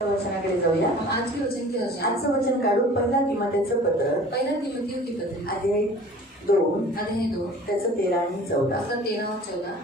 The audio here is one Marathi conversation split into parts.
वचनाकडे जाऊया. आज के वचन के वचन आजचं वचन काढून पहिला तिमोथेचं पत्र पहिला तिमोथेयों की पत्री अध्याय 2 अध्याय 2 त्याचं 13 आणि 14. उसका 13 और 14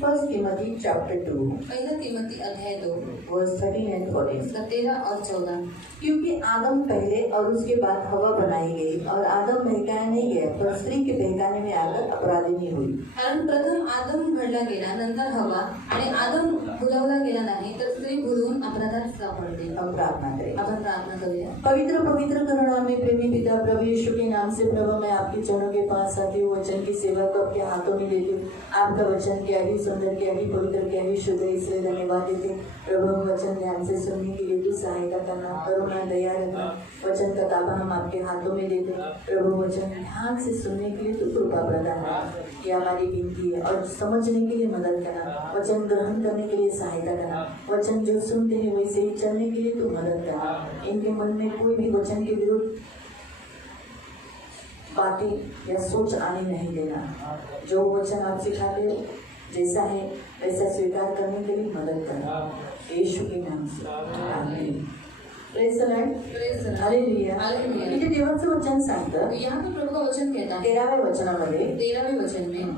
फर्स्ट तिमोथी चैप्टर 2 पहिला तिमोथी अध्याय 2 वर्स 13 एंड 14. उसका 13 और 14 क्योंकि आदम पहले और उसके बाद हवा बनाई गई और आदम बहकाया नहीं गया पर स्त्री के बहकाने में आकर अपराधिनी हुई. कारण प्रथम आदम घडला गेला नंतर हवा आणि आदम भुलवला गेला नाही तर स्त्री भुलवून अपराधात सापडली. हम प्रार्थना करें. आपण प्रार्थना करूया. पवित्र पवित्र करुणा में प्रेमी पिता प्रभु यीशु के नाम से प्रभु मैं आपके चरणों के पास आती हूँ. वचन की सेवा को आपके हाथों में देती हूँ. आपका वचन क्या ही सुंदर क्या ही पवित्र क्या ही शुद्ध है, इसलिए धन्यवाद देते. प्रभु वचन ध्यान से सुनने के लिए तू सहायता करना, करुणा दया रखना. वचन का ताबा हम आपके हाथों में देते हैं. प्रभु वचन ध्यान से सुनने के लिए तू कृपा प्रदान करना. ये हमारी विनती है और समझने के लिए मदद करना. वचन ग्रहण करने के लिए सहायता करना. वचन जो सुनते हैं वैसे ही चलने के लिए तू मदद करना. इनके मन में कोई भी वचन के विरुद्ध बातें या सोच आने नहीं देना. जो वचन आप सिखाते हो जैसा है वैसा स्वीकार करने के लिए मदद करना. यीशु के नाम से आमीन. Praise the Lord. Praise the Lord. Hallelujah. Hallelujah. इथे देवाचं वचन सांगतं यहाँ पे प्रभु का वचन कहता है 13व्या वचनामध्ये 13वें वचन में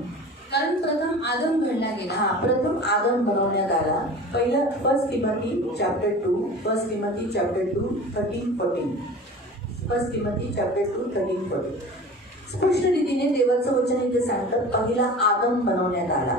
कारण प्रथम आदम घडला गेला. प्रथम आदम बनवण्यात आला. पहिलं first Timothy chapter 2 first Timothy chapter 2 13-14. First Timothy chapter 2 13-14. स्पष्ट रीतीने देवाचं वचन इथे सांगतं पहिला आदम बनवण्यात आला.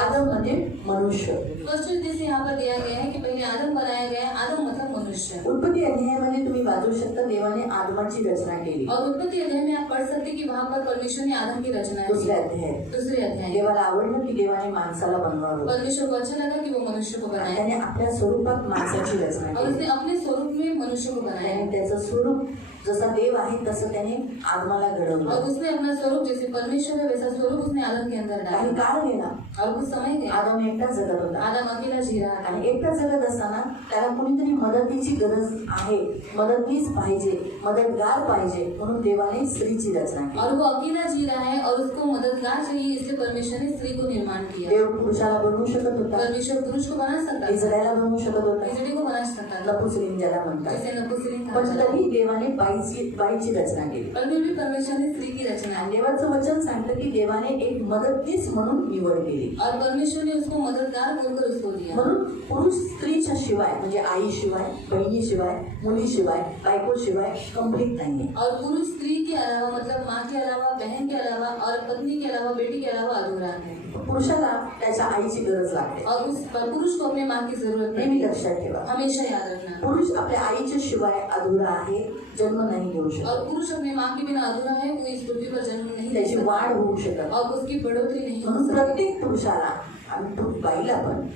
आदम म्हणजे मनुष्य. स्पष्ट रीति से यहाँ पर दिया गया है कि पहले आदम बनाया गया है. आदम मतलब मनुष्य. उत्पत्ती अध्यायामध्ये तुम्ही वाचू शकता देवाने आदमाची रचना केली. और उत्पत्ति अध्याय में आप पढ़ सकते कि वहाँ पर परमेश्वर ने आदम की रचना की. दुसरे अध्याय दूसरे अध्याय देवाला आवडलं की देवाने माणसाला बनवावं. परमेश्वर को अच्छा लगा कि वो मनुष्य को बनाया त्याने आपल्या स्वरूपात माणसाची रचना और केली. उसने अपने स्वरूप में मनुष्य को बनाया त्याने त्याचं स्वरूप जसा देव आहे तसं त्याने आदमाला घडवलं. और उसने अपना स्वरूप जैसे परमेश्वर है वैसा स्वरूप उसने आदम के अंदर काही डाला. काळ गेला. और कुछ समय गया आदम एकटा जगत होता आदम अकेला जी रहा था आणि एकटा जगत असताना त्याला कुणीतरी मदतीची गरज आहे. मदतनीस पाहिजे, मदतगार पाहिजे म्हणून देवाने स्त्रीची रचना केली. और वो अकेला जी रहा है और उसको मददगार चाहिए इसलिए परमेश्वर ने स्त्री को निर्माण किया. देव पुरुषाला बनवू शकत होता, परमेश्वर पुरुष को बना सकता था, इस्रायला बनवू शकत होता, खिचड़ी को बना सकता था नपुंसकलिंग ज्याला म्हणतात. जैसे नपुंसकलिंग पण था. तरी देवाने बाईची रचना केली. पर फिर भी परमेश्वर ने स्त्री की रचना आणि की देवाचं वचन सांगतं की देवाने एक मदतनीस म्हणून निवड केली. और परमेश्वर ने उसको मददगार बोलकर उसको दिया. म्हणून पुरुष स्त्रीच्या शिवाय म्हणजे आईशिवाय, बहिणीशिवाय, मुलीशिवाय, बायकोशिवाय कंप्लीट नाहीये. और पुरुष स्त्री के अलावा मतलब माँ के अलावा, बहन के अलावा और पत्नी के अलावा, बेटी के अलावा अधूरा है. पुरुषाला त्याच्या आईची गरज लागते. और उस पुरुष को अपने माँ की जरूरत नेहमी नहीं. लक्षात ठेवा. हमेशा याद रखना. पुरुष आपल्या आईच्या शिवाय अधुरा आहे, जन्म नाही घेऊ और शकत. पुरुष अपने माँ के बिना अधूरा है. वो इस पृथ्वी पर जन्म नहीं ले त्याची सकता वाढ होऊ शकत. और उसकी बढ़ोतरी नहीं हो म्हणून सकती. प्रत्येक पुरुषाला आणि पुरुष बाईला पण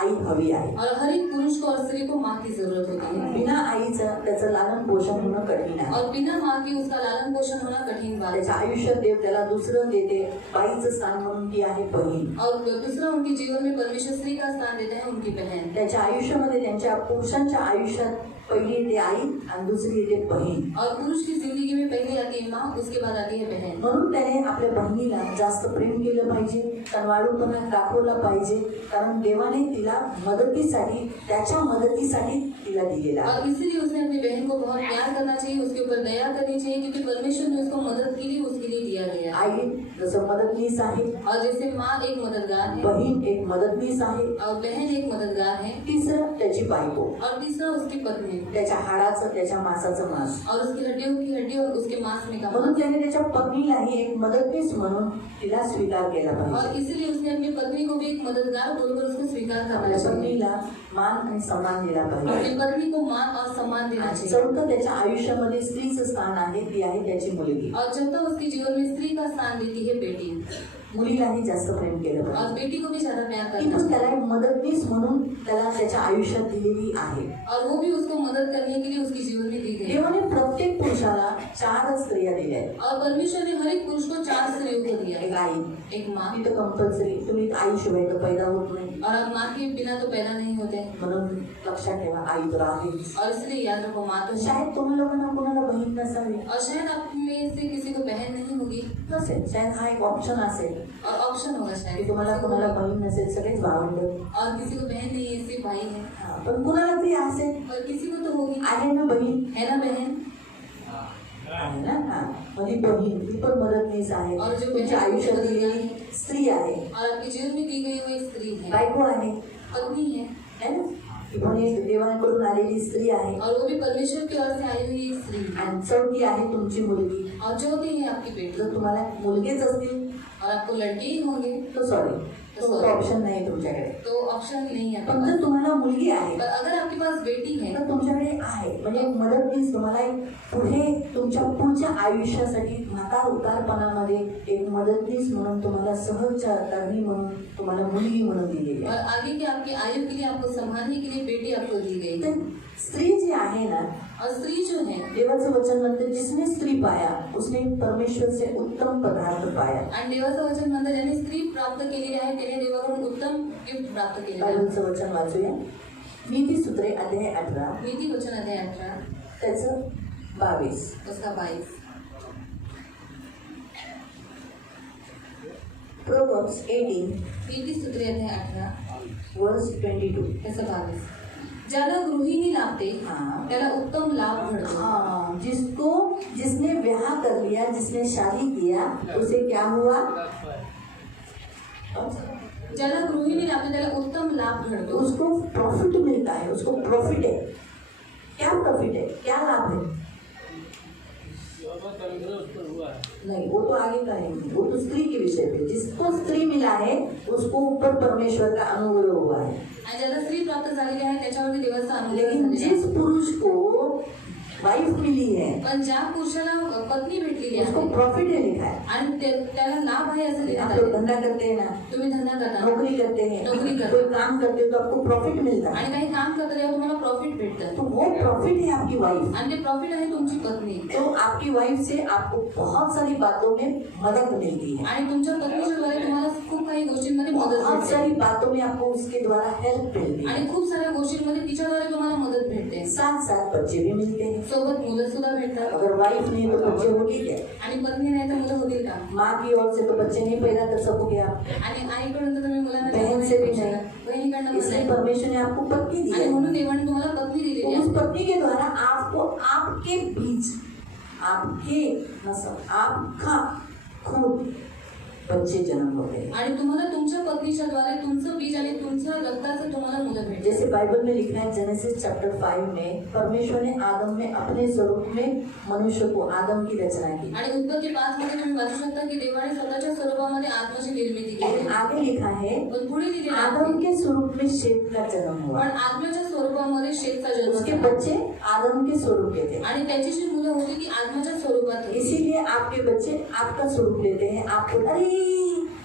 आई हवी आहे. और हर एक पुरुष को और स्त्री को माँ की जरूरत होती है. बिना आईचं त्याचं लालन पोषण होणं कठीण आहे. और बिना माँ के उसका लालन पोषण होना कठिन बात है. त्याच्या आयुष्यात देव त्याला दुसरं देते. बाईचं स्थान म्हणून ती आहे बहीण. और दूसरा उनके जीवन में परमेश्वर स्त्री का स्थान देता है उनकी बहन. त्याच्या आयुष्यामध्ये त्यांच्या पुरुषांच्या आयुष्यात पहिली येते आई आणि दुसरी येते बहीण. और पुरुष की जिंदगी में पहले आती है माँ, उसके बाद आती है बहन. म्हणून त्याने आपल्या बहिणीला जास्त प्रेम केलं पाहिजे, तनवाळूपणा दाखवला पाहिजे. कारण देवाने तिला मदतीसाठी, त्याच्या मदतीसाठी तिला दिलेला आहे. और इसीलिए उसने अपनी बहन को बहुत प्यार करना चाहिए, उसके ऊपर दया करनी चाहिए क्योंकि परमेश्वर ने उसको मदद के लिए उसके लिए दिया गया है. आई जसं मदतनीस आहे, और जैसे माँ एक मददगार है बहीण एक मदतनीस आहे, और बहन एक मददगार है तिसरं त्याची बायको, और तीसरा उसकी पत्नी त्याच्या हाडाचं, त्याच्या मांसाचं मांस. और उसकी हड्डियों की हड्डी और उसके मांस में का म्हणून मांस. त्याने त्याच्या पत्नीलाही एक मदतनीस म्हणून तिला स्वीकार केला और पाहिजे. इसीलिए उसने अपनी पत्नी को भी एक मददगार बोलकर उसको स्वीकार करना आपल्या चाहिए. पत्नीला मान आणि सन्मान दिला पाहिजे. अपनी पत्नी को मान और सम्मान देना चाहिए. चौथं त्याच्या आयुष्यामध्ये स्त्रीचं स्थान आहे, ती आहे त्याची मुलगी. और चौथा उसके जीवन में स्त्री का स्थान देती है बेटी. मुलीलाही जास्त प्रेम केलं और पाहिजे. बेटी को भी ज्यादा प्यार करना तिथून त्याला चाहिए. एक मदतनीस म्हणून त्याला त्याच्या आयुष्यात दिलेली आहे. और वो भी उसको मदद करने के लिए उसके जीवन में दी गई. देवाने प्रत्येक पुरुषाला पुरुषाला 4 स्त्रिया दिल्या आहेत. और परमेश्वर ने हर एक पुरुष को 4 स्त्रियों को दिया एक है, आई, एक माँ, ती तर कंपल्सरी, तुम्ही आईशिवाय तर पैदा होत नाही. और अब माँ के बिना तो पैदा नहीं होते, म्हणून लक्षात ठेवा, आई तर आहेच. और इसलिए याद रखो माँ तो है. शायद तुम्हा लोकांना कोणाला बहीण नसावी, और शायद आप में से किसी को बहन नहीं होगी, नसेल, शायद हा एक ऑप्शन असेल और ऑप्शन होगा की शायद तुम्हाला कोणाला बहीण नसेल, सगळेच भावंड. और किसी को बहन नहीं है, सिर्फ भाई है, पण कुणाला तरी असेल, और किसी को तो होगी, आहे ना बहीण, है ना बहन. आहे ना. हा, म्हणजे बहीण ही पण मदतनीस आहे, और जो तुमच्या बहन आयुष्यात दिलेली स्त्री आहे, और आपके जीवन में दी गई वो एक स्त्री है, बायको आहे, पत्नी है, है ना. ती पण एक देवांकडून आलेली स्त्री आहे. और वो भी परमेश्वर की ओर से आई हुई एक स्त्री है. आणि चौथी आहे तुमची मुलगी. और चौथी है आपकी बेटी. जर तुम्हाला मुलगेच असतील और आपको लड़के ही होंगे तर सॉरी, तो ऑप्शन नाही तुमच्याकडे. तो ऑप्शन नहीं है आपके पण जर पास. तुम्हाला मुलगी आहे पर अगर आपके पास बेटी है तर तुमच्याकडे आहे, म्हणजे एक मदतनीस तुम्हाला एक पुढे तुमच्या पुढच्या आयुष्यासाठी म्हातार उतारपणामध्ये एक मदतनीस म्हणून तुम्हाला सहचारणी म्हणून तुम्हाला मुलगी म्हणून दिलेली और आहे. आगे के आपकी आयु के लिए आपको संभालने के लिए बेटी आपको दी गई है. तर स्त्री जी आहे ना, और स्त्री जो है, देवाचं वचन म्हणते जिसने स्त्री पाया उसने परमेश्वर से उत्तम पदार्थ पाया. आणि देवाचं वचन म्हणतं ज्याने स्त्री प्राप्त केलेली आहे त्याने देवाकडून उत्तम गिफ्ट प्राप्त केलेले आहे. बायबलचं वचन वाचूया. नीतिसूत्रे अध्याय 18 नीति वचन अध्याय 18 त्याचं 22. उसका 22. Proverbs 18 नीति सूत्रे अध्याय 18 verse 22. त्याचं 22. ज्याला गृहिणी लागते हाँ. त्याला उत्तम लाभ घडतो. हाँ, जिसने ब्याह कर लिया, जिसने शादी किया, उसे क्या हुआ? ज्याला गृहिणी लागते त्याला उत्तम लाभ घडतो. उसको प्रॉफिट मिलता है, उसको प्रॉफिट है. क्या प्रॉफिट है, क्या लाभ है? नहीं, वो तो आगे करेंगे, वो तो स्त्री के विषय पे. जिसको स्त्री मिला है उसको ऊपर परमेश्वर का अनुग्रह हुआ है. आणि ज्याला स्त्री प्राप्त झालेली आहे त्याच्यावरती देवाचा अनुग्रह लेकिन झालेला जिस आहे. पुरुष को वाइफ मिली है पण ज्या पुरुषाला पत्नी भेटलेली उसको आहे प्रॉफिट है लिखा है. आणि त्याला लाभ आहे असं लिहिण्यात आप लोग आले. धंधा करते हैं ना, तुम्ही धंदा करता नौकरी करते हैं, नौकरी करते. कोई काम करते हो तो आपको प्रॉफिट मिलता है. आणि काही काम करता तेव्हा तुम्हाला प्रॉफिट भेटतं तो वो प्रॉफिट है आपकी वाइफ. आणि ते प्रॉफिट आहे तुमची पत्नी. तो आपकी वाइफ से आपको बहुत सारी बातों में मदद मिलती है. आणि तुमच्या पत्नीच्या द्वारे तुम्हाला खूप काही गोष्टींमध्ये मदत बहुत भेटते सारी बातों में आपको उसके द्वारा हेल्प मिलती है. आणि खूप साऱ्या गोष्टींमध्ये तिच्याद्वारे तुम्हाला मदत भेटते. साथ साथ बच्चे भी मिलते हैं. सोबत मुलं सुद्धा भेटतात. अगर वाइफ नहीं तो बच्चे होगी क्या? आणि पत्नी नाही तर मुलं होतील का? माँ की ओर से तो बच्चे नहीं पैदा कर सकोगे आप, आणि आईकडून तर तुम्ही मुलांना बहन से भी देऊ नहीं. शकत. बहिणीकडनं पण इसलिए नाही. परमेश्वर ने आपको पत्नी दी आणि है. म्हणून देवाने तुम्हाला पत्नी दिलेली तो उस आहे. पत्नी के द्वारा आपको आपके बीच, आपके नस्ल, आपका खून बच्चे जन्म होते हैं. आणि तुम्हाला तुमच्या पत्नीच्या द्वारे तुमचं बीज आणि तुमच्या रक्ताचं तुम्हाला मुलं भेटते. जैसे बाइबल में लिखा है जेनेसिस चैप्टर 5 में, परमेश्वर ने आदम में अपने स्वरूप में मनुष्य को, आदम की रचना की. आणि उत्पत्ती 5 मध्ये तुम्ही वाचू शकता की देवाने स्वतःच्या स्वरूपामध्ये आत्म्याची निर्मिती केली. लेकिन आगे लिखा है पण पुढे दिलेलं आदम आहे के स्वरूप में शेत का जन्म हुआ. पण आत्म्याच्या स्वरूपामध्ये शेतचा जन्म उसके झाला. बच्चे आदम के स्वरूप के थे. आणि त्याची जी मुलं होती ती आत्म्याच्या स्वरूपात होती. इसीलिए आपके बच्चे आपका स्वरूप लेते हैं. आपको अरे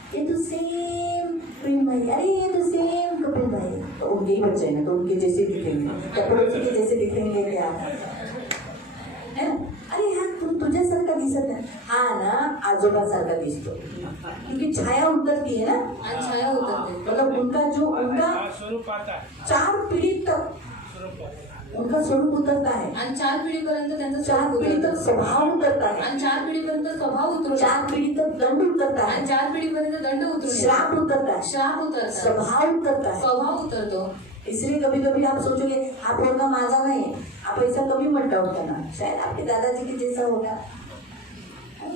ये तो सेम कपिल भाई, अरे ये तो सेम कपिल भाई, तो उनके ही बच्चे हैं तो उनके जैसे दिखेंगे, पड़ोसी के जैसे दिखेंगे क्या है? अरे हाँ तुझ्यासारखा दिसत नाही. हा ना आजोबासारखा दिसतो, क्योंकि छाया उतरती है ना. आणि छाया उतरते. मतलब उनका 4 पीढ़ी तक उनका स्वरूप उतरता है. आणि 4 पिढीपर्यंत त्यांचा 4 स्वरूप पीढ़ी उतरतो. तक स्वभाव उतरता है. आणि 4 पिढीपर्यंत स्वभाव उतरतो. 4 पीढ़ी तक दंड उतरता है. आणि 4 पिढीपर्यंत दंड उतरतो. श्राप उतरता है. शाप उतरतात. स्वभाव उतरता है. स्वभाव उतरतो. इसलिए कभी कभी आप सोचोगे हा पोरगा माझा नहीं, आप ऐसा कभी मत डाउट करना. शायद आपके दादाजी के जैसा होगा,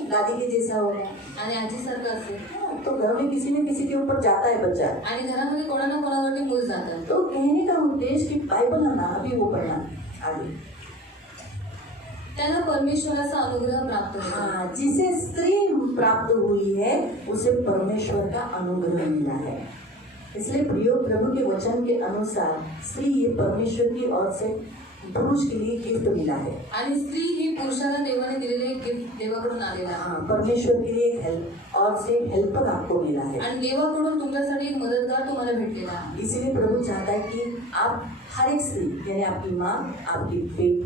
दादी के जैसा होगा. आणि आजीसारखं असेल. तो घर में किसी न किसी के ऊपर जाता है बच्चा. आणि घरामध्ये कोणा ना कोणावरती मूल जातं. तो कहने का उद्देश्य कि बाइबल है ना, अभी वो पढ़ना आगे. त्याला परमेश्वराचा अनुग्रह प्राप्त होतो. हाँ, जिसे स्त्री प्राप्त हुई है उसे परमेश्वर का अनुग्रह मिला है. इसलिए प्रियो, प्रभु के वचन के अनुसार स्त्री ये परमेश्वर की ओर से पुरुष के लिए गिफ्ट मिला है. आणि स्त्री ही पुरुषाला देवाने दिलेले एक गिफ्ट देवाकडून आलेला आहे. हाँ, परमेश्वर के लिए एक हेल्प और से हेल्पर आपको मिला है. आणि देवाकडून तुमच्यासाठी एक मदतगार तुम्हाला भेटलेला आहे. इसीलिए प्रभु चाहता है कि आप हर एक स्त्री यानी आपकी माँ, आपकी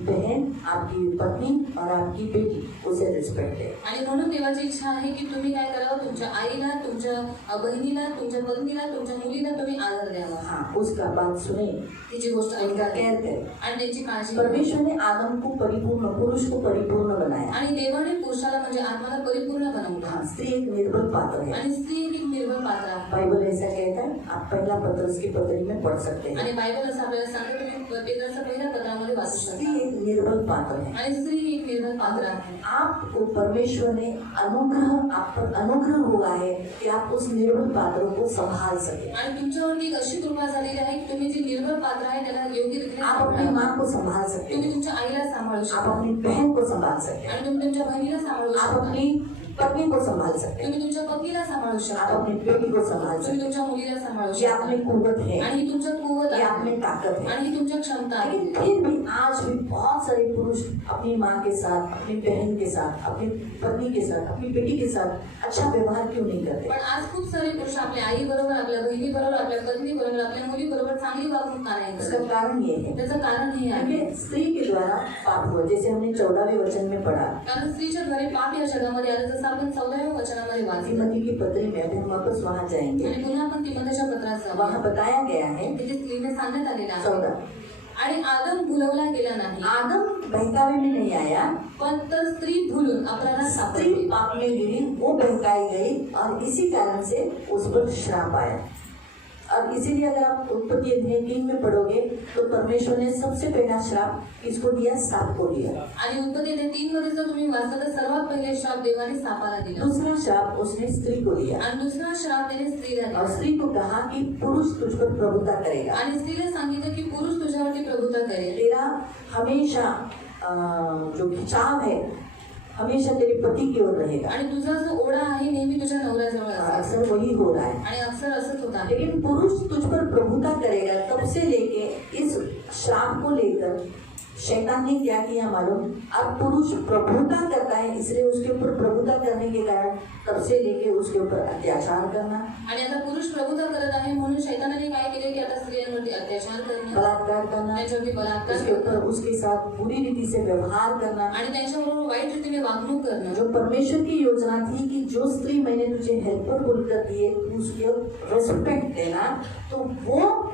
बहन, आपकी पत्नी और आपकी बेटी उसे रिस्पेक्ट दे। आणि म्हणून देवाची इच्छा आहे की तुम्ही काय करावं, तुमच्या आईला, तुमच्या बहिणीला, तुमच्या पत्नीला, तुमच्या मुलीला तुम्ही आदर द्यावा। हाँ, उसका बात सुने, तिची गोष्ट उनका ऐका केयर करे। आणि त्यांची काळजी घ्या। परमेश्वर ने आदम को परिपूर्ण, पुरुष को परिपूर्ण बनाया। आणि देवाने पुरुषाला म्हणजे आत्माला परिपूर्ण बनवलं। हाँ, स्त्री एक निर्बल पात्र है। आणि स्त्री एक निर्बल पात्र आहे। बाइबल ऐसा कहता है, आप पहला पत्रस की पत्री में पढ़ सकते हैं। आणि बायबल असं आपल्याला सांगते, तुम्ही पेत्राच्या पहिल्या पत्रामध्ये वाचू स्त्री शकता। एक निर्बल पात्र है। आणि स्त्री एक निर्बल पात्र आहे। आपको परमेश्वर ने अनुग्रह, आप पर अनुग्रह हुआ है कि आप उस निर्बल पात्र को संभाल सके। आणि तुमच्यावरती एक अशी कृपा झालेली आहे की तुम्ही जी निर्बल पात्र आहे त्याला योग्य रीतीने आप अपनी सांभाळा। माँ को संभाल सकते तुम्ही हैं, तुमच्या आईला सांभाळू आप शकता अपनी बहन को संभाल सकते हैं, आणि तुम्ही तुमच्या बहिणीला सांभाळू आप शकता। अपनी पत्नी को संभाल सकते हैं, तुम्ही तुमच्या पत्नीला सांभाळू आप शकता। अपनी बेटी को संभाल सकते तुम्ही तुमच्या मुलीला सांभाळू हैं। ये आप में शकता। कुवत है, आणि ही तुमच्या कुवत ये आप आहे में ताकत है। आणि ही तुमच्या क्षमता आहे। लेकिन फिर भी आज भी बहुत सारे पुरुष अपनी माँ के साथ, अपनी बहन के साथ, अपनी पत्नी के साथ, अपनी बेटी के साथ अच्छा व्यवहार क्यों नहीं करते? पण आज खूप सारे पुरुष आपल्या आई बरोबर, आपल्या बहिणी बरोबर, आपल्या पत्नी बरोबर, आपल्या मुली बरोबर चांगली वागणूक का नाही इसका करत? कारण ये है त्याचं कारण हे आहे क्योंकि स्त्री के द्वारा पाप हुआ, जैसे हमने 14वें वचन में पढ़ा। कारण स्त्रीच्या घरी पाप या जगामध्ये आलं, जसं आपण 14व्या वचनामध्ये वाचलं। तिमोथी की पत्री में अभी हम वापस वहाँ जाएंगे, आणि पुन्हा आपण तिमोथेच्या पत्रात वहाँ जाऊया। बताया गया है तिथे स्त्रीने सांगण्यात आलेलं आहे 14, आणि आदम भुलवला गेला नाही, आदम बहकावे में नहीं आया, पण तर स्त्री भुलून अपराधात स्त्री सापडली पाप में गिरी, वो बहकाई गई और इसी कारण से उस पर श्राप आया। और इसीलिए अगर आप उत्पत्ति अध्याय 3 में पढ़ोगे तो परमेश्वर ने सबसे पहला श्राप किसको दिया? सांप को दिया। आणि उत्पत्ती 3 मध्ये जर तुम्ही वाचलं तर सर्वात पहिले श्राप देवाने सापाला दिला दूसरा श्राप उसने स्त्री को दिया आणि दुसरा श्राप त्याने स्त्रीला और दिला स्त्री को कहा कि पुरुष तुझ पर प्रभुता करेगा, आणि स्त्रीला सांगितलं की पुरुष तुझ्यावरती प्रभुता करेल तेरा हमेशा जो खिंचाव है हमेशा तेरे पति की ओर रहेगा। आणि तुझा जो ओढा आहे नेहमी तुझ्या नवऱ्याजवळ असेल अक्सर वही हो रहा है, आणि अक्सर असंच होत आहे। लेकिन पुरुष तुझ पर प्रभुता करेगा। तब से लेके इस श्राप को लेकर शैतान ने क्या किया मालूम? अब पुरुष प्रभुता करता है, इसलिए उसके ऊपर प्रभुता करने के कारण तब से लेके उसके ऊपर अत्याचार करना, आणि आता पुरुष प्रभुता करत आहे म्हणून शैतानाने काय केले की आता स्त्रियांवरती अत्याचार करणं, बलात्कार करना, त्यांच्यावरती बलात्कार उसके ऊपर करणं उसके साथ बुरी रीति से व्यवहार करना। आणि त्यांच्याबरोबर वाईट रीतीने वागणूक करणं। जो परमेश्वर की योजना थी कि जो स्त्री मैंने तुझे हेल्पर बोलकर दिए तू उसके रेस्पेक्ट देना, तो वो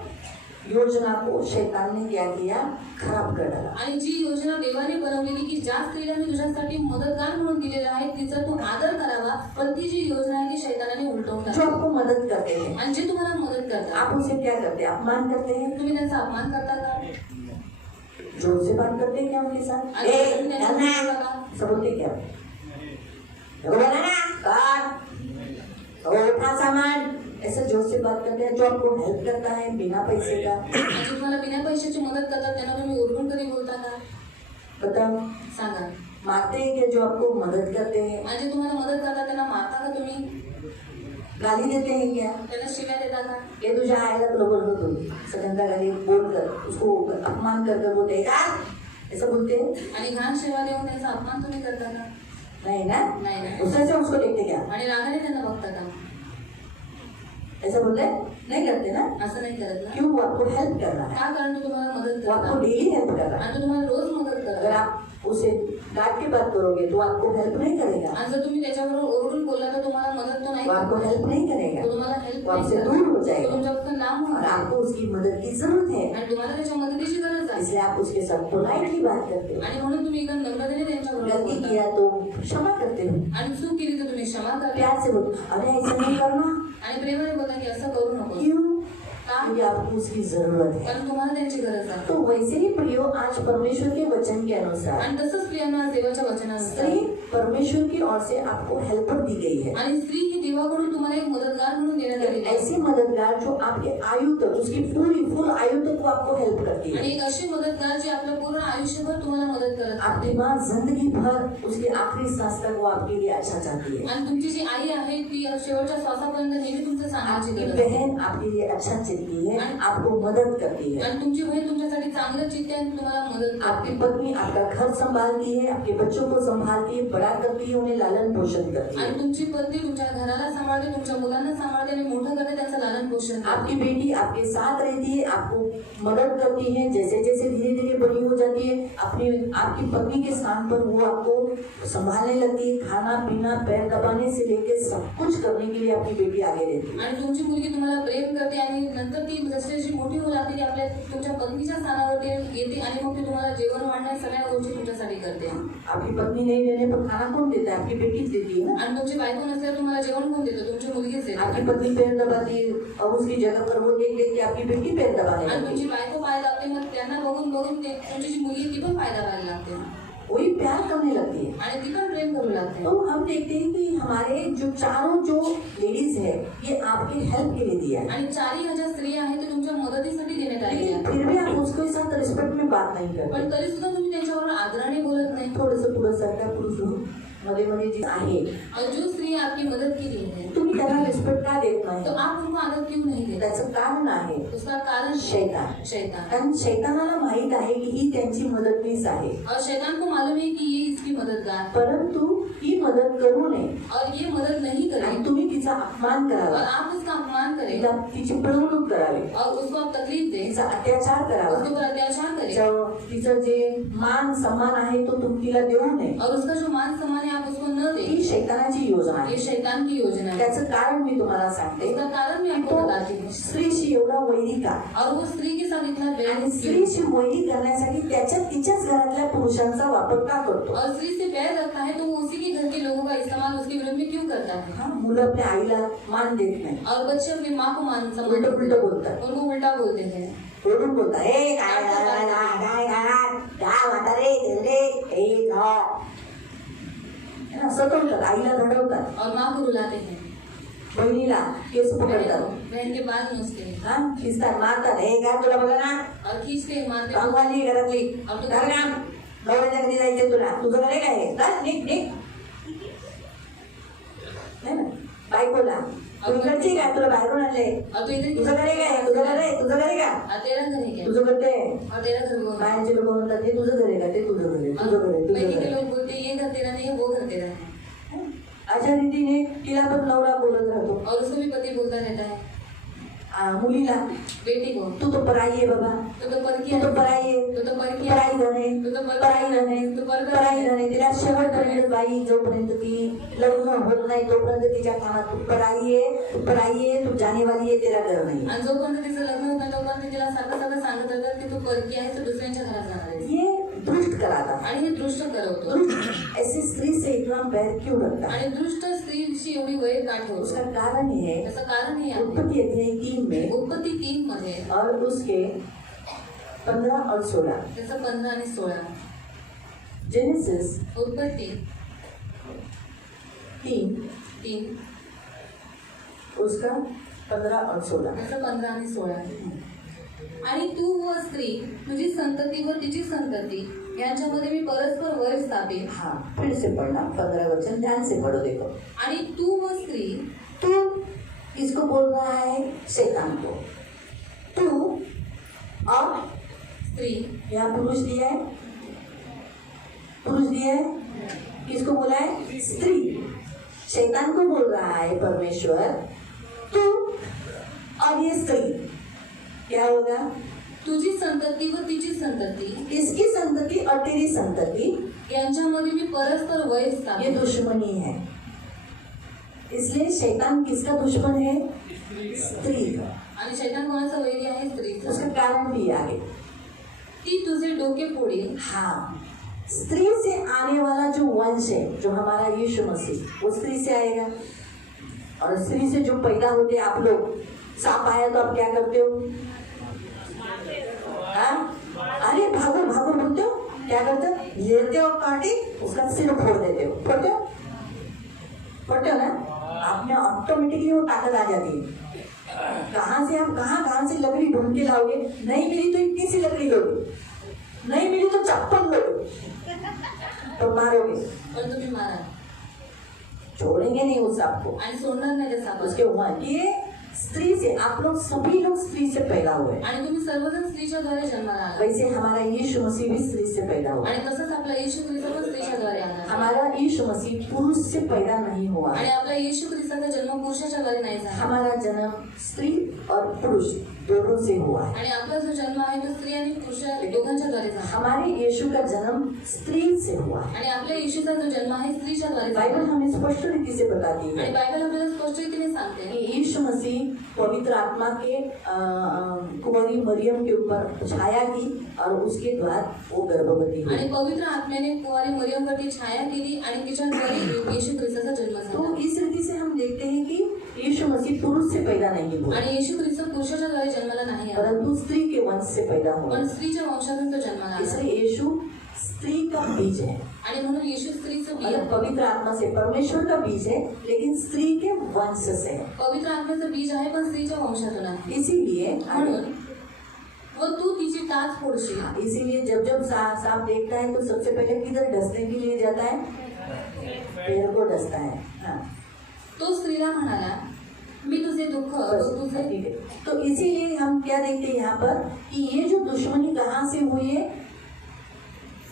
योजना को शैतान ने क्या किया? खराब कर डाला। आणि जी योजना देवाने बनवलेली की ज्या स्त्रीला मी तुझ्यासाठी मदतगार म्हणून दिलेला आहे तिचा तू आदर करावा, पण ती जी योजना आहे ती शैतानाने उलटवून जो टाकली। आपको मदद करते हैं आणि जे तुम्हाला मदत करतात आप उनसे क्या करते हैं? अपमान करते हैं, तुम्ही त्यांचा अपमान करता का? जोर से बात करते हैं क्या उनके साथ? आणि ए, तुम्ही त्यांचा करना अपमान है। करता? सब बोलते क्या? देखो बोला ना, काट, वो उठा सामान, ऐसे जोर से बात करते हैं। जो आपको हेल्प करता है बिना पैसे का, आणि जे तुम्हाला बिना पैशाची मदत करतात त्यांना तुम्ही ओरडून कधी बोलता का? बताओ, सांगा। मारते हैं क्या जो आपको मदद करते हैं? आणि जे तुम्हाला मदत करतात त्यांना मारता का तुम्ही? गाली देते हैं क्या? त्यांना शिव्या देता का? ये तुझ्या आईला तुला बोलतो तू सगळ्यांना गाली बोलकर उसको अपमान कर बोलते का ऐसा बोलते हैं? आणि घाण शिव्या देऊन त्यांचा अपमान तुम्ही करता का? नहीं ना, नाही ना। गुस्से से उसको देखते क्या? आणि रागाने त्यांना बघता का? ऐसा बोलते हैं? नहीं करते ना। असं नाही करत ना? क्यों? वो आपको हेल्प कर रहा है, का? कारण तो तुम्हाला मदत वो आपको करता डेली हेल्प कर रहा है। आणि तो तुम्हाला रोज मदत अगर करता। आप उसे डांट के बात करोगे तो आपको हेल्प नहीं करेगा, आणि जर तुम्ही त्याच्याबरोबर ओरडून बोलला तर तुम्हाला मदत तो नाही वो आपको करणार। हेल्प नहीं करेगा, तो तुम्हाला हेल्प वो आपसे नाही दूर हो करणार। जाएगा तो तुमच्यापासून लांब और होणार आपको उसकी मदद की जरूरत है, आणि तुम्हाला त्याच्या मदतीची गरज आहे इसलिए आप उसके साथ पोलाइटली बात करते हो। आणि म्हणून तुम्ही एकदम नम्रतेने त्यांच्याबरोबर गलती बोलता। किया तो क्षमा करते हो, आणि चूक केली तर तुम्ही क्षमा करा प्यार से बोलते हो, अरे ऐसा नहीं करना। आणि प्रेमाने बोला की असं करू नको। क्यों? का? क्योंकि आपको उसकी जरूरत है। कारण तुम्हाला त्यांची गरज आहे। तो वैसे ही प्रियो आज परमेश्वर के वचन के अनुसार आणि तसंच प्रियांना आज देवाच्या वचनानुसार स्त्री परमेश्वर की ओर से आपको हेल्पर दी गई है, आणि स्त्री ही देवाकडून तुम्हाला एक मदतगार म्हणून देण्यात आलेली आहे ऐसी मददगार जो आपके आयु तक, उसकी फुल आयु तक वो आपको हेल्प करती आणि है। एक अशी मदतगार जी आपल्या पूर्ण आयुष्यभर तुम्हाला मदत करत आपकी आहे माँ जिंदगी भर उसके आखिरी सांस तक वो आपके लिए अच्छा चाहती है, आणि तुमची जी आई आहे ती शेवटच्या श्वासापर्यंत नेहमी तुमचं सांगण्याची आपकी गरज आहे बहन आपके लिए अच्छा देती है, आपको मदद करती है। आणि तुमची बहीण तुमच्यासाठी चांगलं चित्ते आणि तुम्हाला मदत करते. आपकी पत्नी आपका घर संभालती है, आपके बच्चों को संभालती है, बड़ा करती है, उन्हें लालन पोषण करती है। आणि तुमची पत्नी तुमच्या घराला सांभाळते, तुमच्या मुलांना सांभाळते आणि मोठं करते, त्यांचं लालन पोषण करते. आपकी बेटी आपके साथ रहती है, आपको मदद करती है, जैसे जैसे धीरे धीरे बड़ी हो जाती है आपकी पत्नी के स्थान पर वो आपको संभालने लगती है। खाना पीना पैर दबाने से लेकर सब कुछ करने के लिए आपकी बेटी आगे रहती है। आणि तुमची मुलगी तुम्हाला प्रेम करते आणि नंतर ती जशी जशी मोठी होऊ लागते ती आपल्या तुमच्या पत्नीच्या स्थानावरती येते आणि मग ती तुम्हाला जेवण वाढण्या सगळ्या गोष्टी तुमच्यासाठी करते. आपकी पत्नी नहीं रहने पर खाना कौन देता है? आपकी बेटी देती है ना। आणि तुमची बायको नसल्यावर तुम्हाला जेवण कोण देतं? तुमची मुलगीच देते. आपकी पत्नी पैर दबाती है और उसकी जगह पर वो देख देख के आपकी बेटी पैर दबाने आणि लगती तुमची है। बायको पाय लागते, मग त्यांना बघून बघून तुमची जी मुलगी ती पण पाय दाबायला लागते वही प्यार करने लगती है। आणि ती पण प्रेम करू लागते. तो हम देखते हैं कि हमारे जो चारों जो लेडीज है ये आपके हेल्प के लिए दिया है, आणि 4,000 स्त्रिया आहेत ते तुमच्या मदतीसाठी देण्यात आलेल्या लेकिन आहेत. फिर भी आप उसके साथ रिस्पेक्ट में बात नहीं करते। पण तरी सुद्धा तुम्ही त्यांच्याबरोबर आदराने बोलत नाही. थोडस पुढे सरकार पुरुष मध्ये मध्ये जी आहे और जो स्त्री आपकी मदद के लिए है तुम्ही त्यांना रिस्पेक्ट का देत नाही? तो आप उनको आदर क्यों नहीं देते? त्याचं कारण आहे उसका कारण शैतान। शैतान. कारण शैतानाला माहित आहे की ही त्यांची मदतनीस आहे, और शैतान को मालूम है कि ये इसकी मददगार है परंतु ही मदत करू नये और ये मदद नहीं आणि करेगी तुम्ही तिचा अपमान और करावा, आप उसका अपमान करें तिला तिची पिळवणूक करावी, और उसको आप तकलीफ दें, तिचा अत्याचार करावा, उसके ऊपर अत्याचार करें तिचं जे मान सम्मान आहे तो तुम्ही तिला देऊ नये, और उसका जो मान सम्मान है आप उसको न दें. ही शैतानाची योजना ये आहे। शैतान की योजना है. त्याचं कारण मी तुम्हाला सांगते। उसका कारण मैं आपको बताती हूँ. स्त्रीशी एवढा वैरी का? और वो स्त्री के साथ इतना आणि बैर क्यों? स्त्रीशी वैरी करण्यासाठी तिच्याच घरातल्या पुरुषांचा वापर का करतो? और स्त्री से बैर रखता है तो वो उसी के घर के लोगों का इस्तेमाल उसके विरुद्ध में क्यों करता है? हा, मुलं आपल्या आईला मान देत नाही, और बच्चे अपनी माँ को मान सम्मान उलट देते उलट हैं. बोलतात, उनको उल्टा बोलते हैं. ओरडून बोलतात, ए काय म्हातारे सतवतात, आईला धडवतात, और माँ को रुलाते हैं. बहिणीला केस पकडतात, बहन के बाल नोचते हैं हा खिसतात, मारतात, हे काय तुला बघा ना और खींचते हैं, मारते हैं. कामवाली घरातली घरकाम नवऱ्याच्या घरी जायचंय तुला, तुझं घर काय आहे? चल, निघ निघ. नाही ना बायकोला तू इकडची काय, तुला बाहेरून आणले, और तो इधर तुझं घर आहे काय? तुझं घर आहे, तुझं घर आहे का? तेरा घर है क्या? तुझं घर ते और तेरा घर वो है. बाहेरचे लोक म्हणतात हे तुझं घर आहे का? ते तुझं घर आहे, तुझं घर आहे, तुझं बहनी घर के आहे. लोग बोलते हैं ये घर तेरा नहीं है, वो घर तेरा है. अशा रीतीने तिला पण नवरा बोलत राहतो, और उसको भी पति बोलता रहता है मुलीला बेटी को, तू तो पराई आहे बाबा, तो परकी तू है, तो पराई आहे, तो परकी है, पराई धन आहे, तू तो पराई धन आहे, तू परका पराई धन आहे. तिला शेवटपर्यंत बाई जोपर्यंत ती लग्न होत नाही तोपर्यंत तिच्या कानात तू पराई आहे, तू पराई आहे, तू जाने वाली आहे, तेरा घर नाही. आणि जोपर्यंत तिचं लग्न होत नाही तोपर्यंत तिला सारखं सारखं सांगत राहतात की तू परकी आहेस, तर दुसऱ्यांच्या घरात जाणार आहेस. ये दुष्ट कराता, आणि हे दृष्ट करवतो. दुष्ट ऐसी स्त्री से इतना बैर क्यों रखता है? आणि दृष्ट स्त्रीशी एवढी वैर का उसका ठेवतो? कारण ये है, त्याचं कारण हे आहे. उत्पत्ति अध्याय 3 में उत्पत्ती 3 मध्ये और उसके 15 और 16, त्याचं 15 आणि 16. जेनेसिस उत्पत्ती 3 उसका 15 और 16. त्याचं 15 आणि 16. आणि तू व स्त्री तुझी संतती व तिची संतती यांच्यामध्ये मी परस्पर वैर स्थापित. हाँ फिर से पढ़ना 15 वचन, ध्यान से पढ़ो. देखो आणि तू व स्त्री, तू किसको बोल रहा है? शैतान को. तू और स्त्री यहाँ पुरुष दिया है, पुरुष दिया है, किसको बोला है? स्त्री. शैतान को बोल रहा है परमेश्वर तू और ये स्त्री. क्या होगा? तुझी संतती व तिची संतती इसकी संतति और तेरी संतति, यांच्यामध्ये मी परस्पर वैर ये स्थापित. दुश्मनी है. इसलिए शैतान किसका दुश्मन है? स्त्री का. आणि शैतान कोणाचा वैरी आहे? स्त्रीचा. उसका कारण भी आगे. ती तुझे डोके फोडेल. हाँ, स्त्री से आने वाला जो वंश है, जो हमारा यीशु मसीह, वो स्त्री से आएगा. और स्त्री से जो पैदा होते आप लोग, सांप आया तो आप क्या करते हो? हाँ? अरे भागो भागो बोलते हो, क्या करते हो? लेते हो काटे, उसका सिर फोड़ देते हो. फोड़ते हो? फोड़ते हो ना? आप में ऑटोमेटिकली वो ताकत आ जाती है. कहाँ से आप कहाँ से लकड़ी ढूंढ के लाओगे? नहीं मिली तो इतनी सी लकड़ी लोगे, नहीं मिली तो चप्पल लोगे तो मारोगे, पण तुम्ही मारा छोड़ेंगे नहीं उस सांप को. आणि सोडणार नाही त्या सापाला. उसके वहाँ ये स्त्री से, आप लोग सभी लोग स्त्री से पैदा हुए, आणि तुम्ही सर्वजण स्त्रीच्या द्वारे जन्माला आला वैसे हमारा यीशु मसीह भी स्त्री से पैदा हुआ। आणि तसंच आपला येशू ख्रिस्त पण स्त्रीच्या द्वारे आला हमारा यीशु मसीह पुरुष से पैदा नहीं हुआ, आणि आपला येशू ख्रिस्ताचा जन्म पुरुषाच्या द्वारे नाही झाला हमारा जन्म स्त्री और पुरुष दोनों से हुआ है। आणि आपला जो जन्म आहे तो स्त्री आणि पुरुष दोघांच्या द्वारे झाला हमारे यीशु का जन्म स्त्री से हुआ है। आणि आपल्या येशूचा जो जन्म आहे स्त्रीच्या द्वारे झाला बाइबल हमें स्पष्ट रीति से बताती आणि है बायबल आपल्याला स्पष्ट रीतीने सांगते कि यीशु मसीह पवित्र आत्मा के कुंवारी मरियम के ऊपर छाया की और उसके द्वारा वो गर्भवती हुई। आणि पवित्र आत्म्याने कुंवारी मरियमवरती छाया केली आणि तिच्याद्वारे येशू ख्रिस्ताचा जन्म तो झाला इस रीति से हम देखते हैं कि यीशु मसीह पुरुष से पैदा नहीं हुआ, आणि येशू ख्रिस्त पुरुषाच्या द्वारे जन्माला नाही आला परंतु स्त्री के वंश से पैदा हुआ। पण स्त्रीच्या वंशातून तो जन्माला आला इसलिए यीशु स्त्री का बीज है, आणि म्हणून येशू स्त्रीचं बीज मतलब आहे पवित्र आत्मा से परमेश्वर का बीज है, लेकिन स्त्री के वंश से है। पवित्र आत्म्याचं बीज आहे पण स्त्रीच्या वंशातून आहे इसीलिए म्हणून व तू तिची टाच फोडशील इसीलिए जब जब सांप देखता है तो सबसे पहले किधर डसने के लिए जाता है, पैर को डसता है। हाँ, तो स्त्रीला म्हणाला मी तुझे दुःख व तुझे ठीक है। तो इसीलिए हम क्या देखते हैं यहाँ पर कि ये जो दुश्मनी कहाँ से हुई है,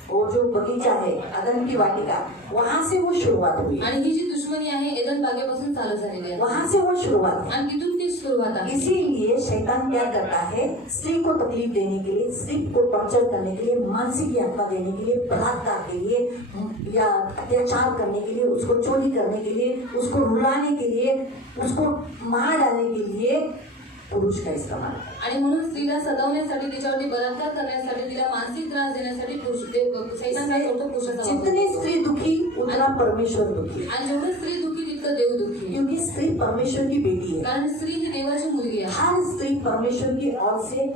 वो जो बगीचा है अदन की वाटिका, वहाँ से वो शुरुआत हुई, आणि ही जी दुश्मनी आहे एदन बागेपासून चालू झालेली आहे वहाँ से वो शुरुआत है। आणि तिथून ती सुरुवात आहे इसीलिए शैतान क्या करता है, स्त्री को तकलीफ देने के लिए, स्त्री को टॉर्चर करने के लिए, मानसिक यातना देने के लिए, बलात्कार के लिए या अत्याचार करने के लिए, उसको चोरी करने के लिए, उसको रुलाने के लिए, उसको मार डालने के लिए पुरुष का इस्तेमाल करता है। आणि म्हणून स्त्रीला सतावण्यासाठी तिच्यावरती बलात्कार करण्यासाठी तिला मानसिक त्रास देण्यासाठी शैतान काय करतो पुरुषाचा वापर जितनी करतो. स्त्री दुखी उतना परमेश्वर दुखी, आणि जेवढी स्त्री दुखी तितकं देव दुखी क्योंकि स्त्री परमेश्वर की बेटी है। कारण स्त्री ही देवाची मुलगी आहे हर स्त्री परमेश्वर की ओर से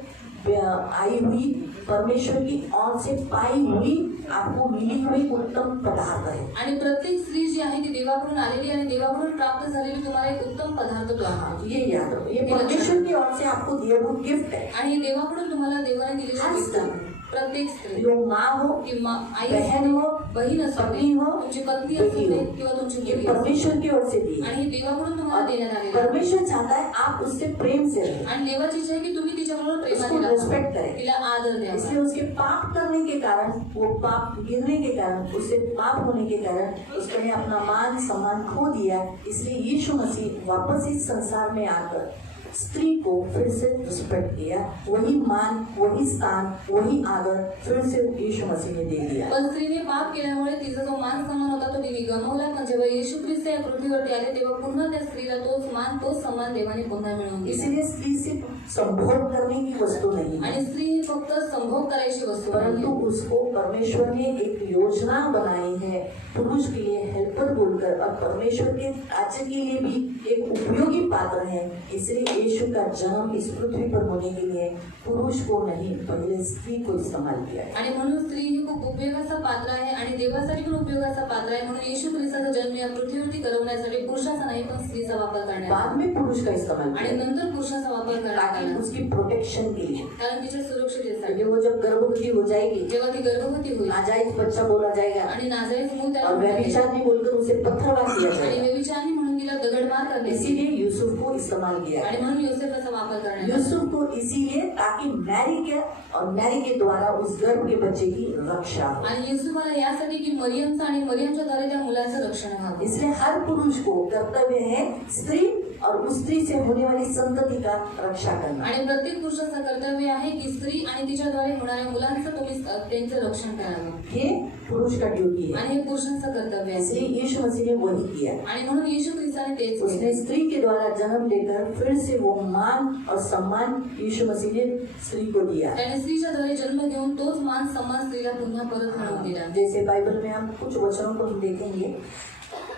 आई हुई, परमेश्वर की ओर से पाई हुई, आपको मिली हुई उत्तम पदार्थ है। आणि प्रत्येक स्त्री जी आहे ती देवाकडून आलेली आणि देवाकडून प्राप्त झालेली तुम्हाला एक उत्तम पदार्थ तो आहे हाँ, ये याद रखो, ये परमेश्वर की ओर से आपको दिया हुआ गिफ्ट है। आणि देवाकडून तुम्हाला देवाने दिलेली हर गिफ्ट स्त्री, आहे प्रत्येक स्त्री जो माँ हो, किंवा आई बहन असू हो, दे, बहीण असू दे, पत्नी हो, तुमची पत्नी बेटी असू दे हो, किंवा तुमची ये मुलगी असू दे. परमेश्वर की ओर से दी है। आणि हे देवाकडून तुम्हाला देण्यात आलेलं आहे परमेश्वर चाहता है आप उससे प्रेम से रहें, आणि देवाची इच्छा आहे की तुम्ही तिच्याबरोबर उसको प्रेमाने राहा, रिस्पेक्ट करें। तिला आदर द्या इसलिए उसके पाप करने के कारण, वो पाप गिरने के कारण, उससे पाप होने के कारण उसने अपना मान सम्मान खो दिया। इसलिए यीशु मसीह वापस इस संसार में आकर स्त्री को फिर से रिस्पेक्ट किया, वही मान, वही स्थान, वही आदर फिर से यीशु मसीह ने दे दिया। पण स्त्रीने पाप केल्यामुळे तिचा जो मान सन्मान होता तो तिने गमावला, पण जेव्हा येशू ख्रिस्त या पृथ्वीवरती आले तेव्हा पुन्हा त्या स्त्रीला तोच मान तोच सन्मान देवाने पुन्हा मिळवून दिला. इसीलिए स्त्री सिर्फ संभोग करने की वस्तु नहीं है, आणि स्त्री ही फक्त संभोग करायची वस्तू परंतु नाही, उसको परमेश्वर ने एक योजना बनाई है पुरुष के लिए हेल्पर बोलकर, और परमेश्वर के राज्य के लिए भी एक उपयोगी पात्र है। इसलिए यीशु का जन्म इस पृथ्वी पर होने के लिए पुरुष को नहीं, पहले स्त्री को इस्तेमाल किया है। आणि म्हणून स्त्री ही खूप उपयोगाचा पात्र आहे आणि देवासाठी पण उपयोगाचा पात्र आहे. म्हणून येशू ख्रिस्ताचा जन्म या पृथ्वीवरती करवण्यासाठी पुरुषाचा नाही पण स्त्रीचा वापर करण्यात आला. बाद में पुरुष का इस्तेमाल आणि किया नंतर पुरुषाचा वापर करण्यात ताकि आला उसकी प्रोटेक्शन के लिए, कारण तिच्या सुरक्षिततेसाठी. क्योंकि वो जब गर्भवती हो जाएगी, जेव्हा ती गर्भवती होईल नाजायज बच्चा बोला जाएगा आणि नाजायज मूल त्याला और मिळाले व्यभिचारिणी बोलकर उसे पत्थरवाह किया आणि जाएगा। व्यभिचारिणी म्हणून तिला दगडमार करण्यात येईल. इसीलिए यूसुफ को इस्तेमाल किया आणि गया। म्हणून योसेफाचा वापर करण्यात आला. यूसुफ को इसीलिए ताकि मैरी के और मैरी के द्वारा उस गर्भ के बच्चे की रक्षा हो। आणि युसुफाला यासाठी की मरियमचं आणि मरियमच्या द्वारे त्या मुलाचं रक्षण व्हावं. इसलिए हर पुरुष को कर्तव्य है स्त्री और उस स्त्री से होने वाली संतति का रक्षा करना। आणि प्रत्येक पुरुषाचं कर्तव्य आहे की स्त्री आणि तिच्याद्वारे होणाऱ्या मुलांचं तुम्ही त्यांचं रक्षण करावं ये पुरुष का ड्यूटी है। आणि हे पुरुषांचं कर्तव्य आहे. इसलिए यीशु मसीह ने वही किया। आणि म्हणून येशू ख्रिस्ताने तेच केलं. उसने स्त्री के द्वारा जन्म लेकर फिर से वो मान और सम्मान यीशु मसीह ने स्त्री को दिया। त्याने स्त्रीच्या द्वारे जन्म घेऊन तोच मान सन्मान स्त्रीला पुन्हा परत मिळवून दिला. जैसे बाइबल में हम कुछ वचनों को हम देखेंगे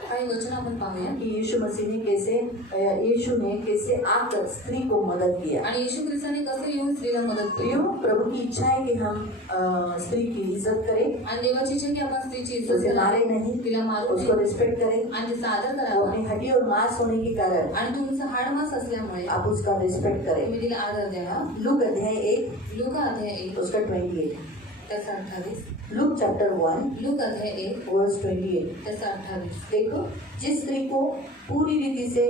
काही वचन आपण पाहूया कि यीशु मसीह ने कैसे आकर स्त्री को मदद किया। आणि येशू ख्रिस्ताने कसं येऊन स्त्रीला मदत केली. प्रियो, प्रभु की इच्छा है कि हम स्त्री की इज्जत करें, आणि देवाची इच्छा आहे की आपण स्त्रीची इज्जत उसे करावी, मारे नहीं, तिला मारू उसको नये रिस्पेक्ट करें। आणि तिचा आदर वो करावा. अपनी हड्डी और मांस होने के कारण आणि तुमचं हाडमास असल्यामुळे आप उसका रिस्पेक्ट करें। तुम्ही तिला आदर द्यावा. लूक अध्याय 1 लूका अध्याय 1 उसका 28, त्याचा 28. लूक चैप्टर 1 लूक अध्याय 1 वर्स 28। त्याचा 28. देखो, जिस स्त्री को पूरी रीति से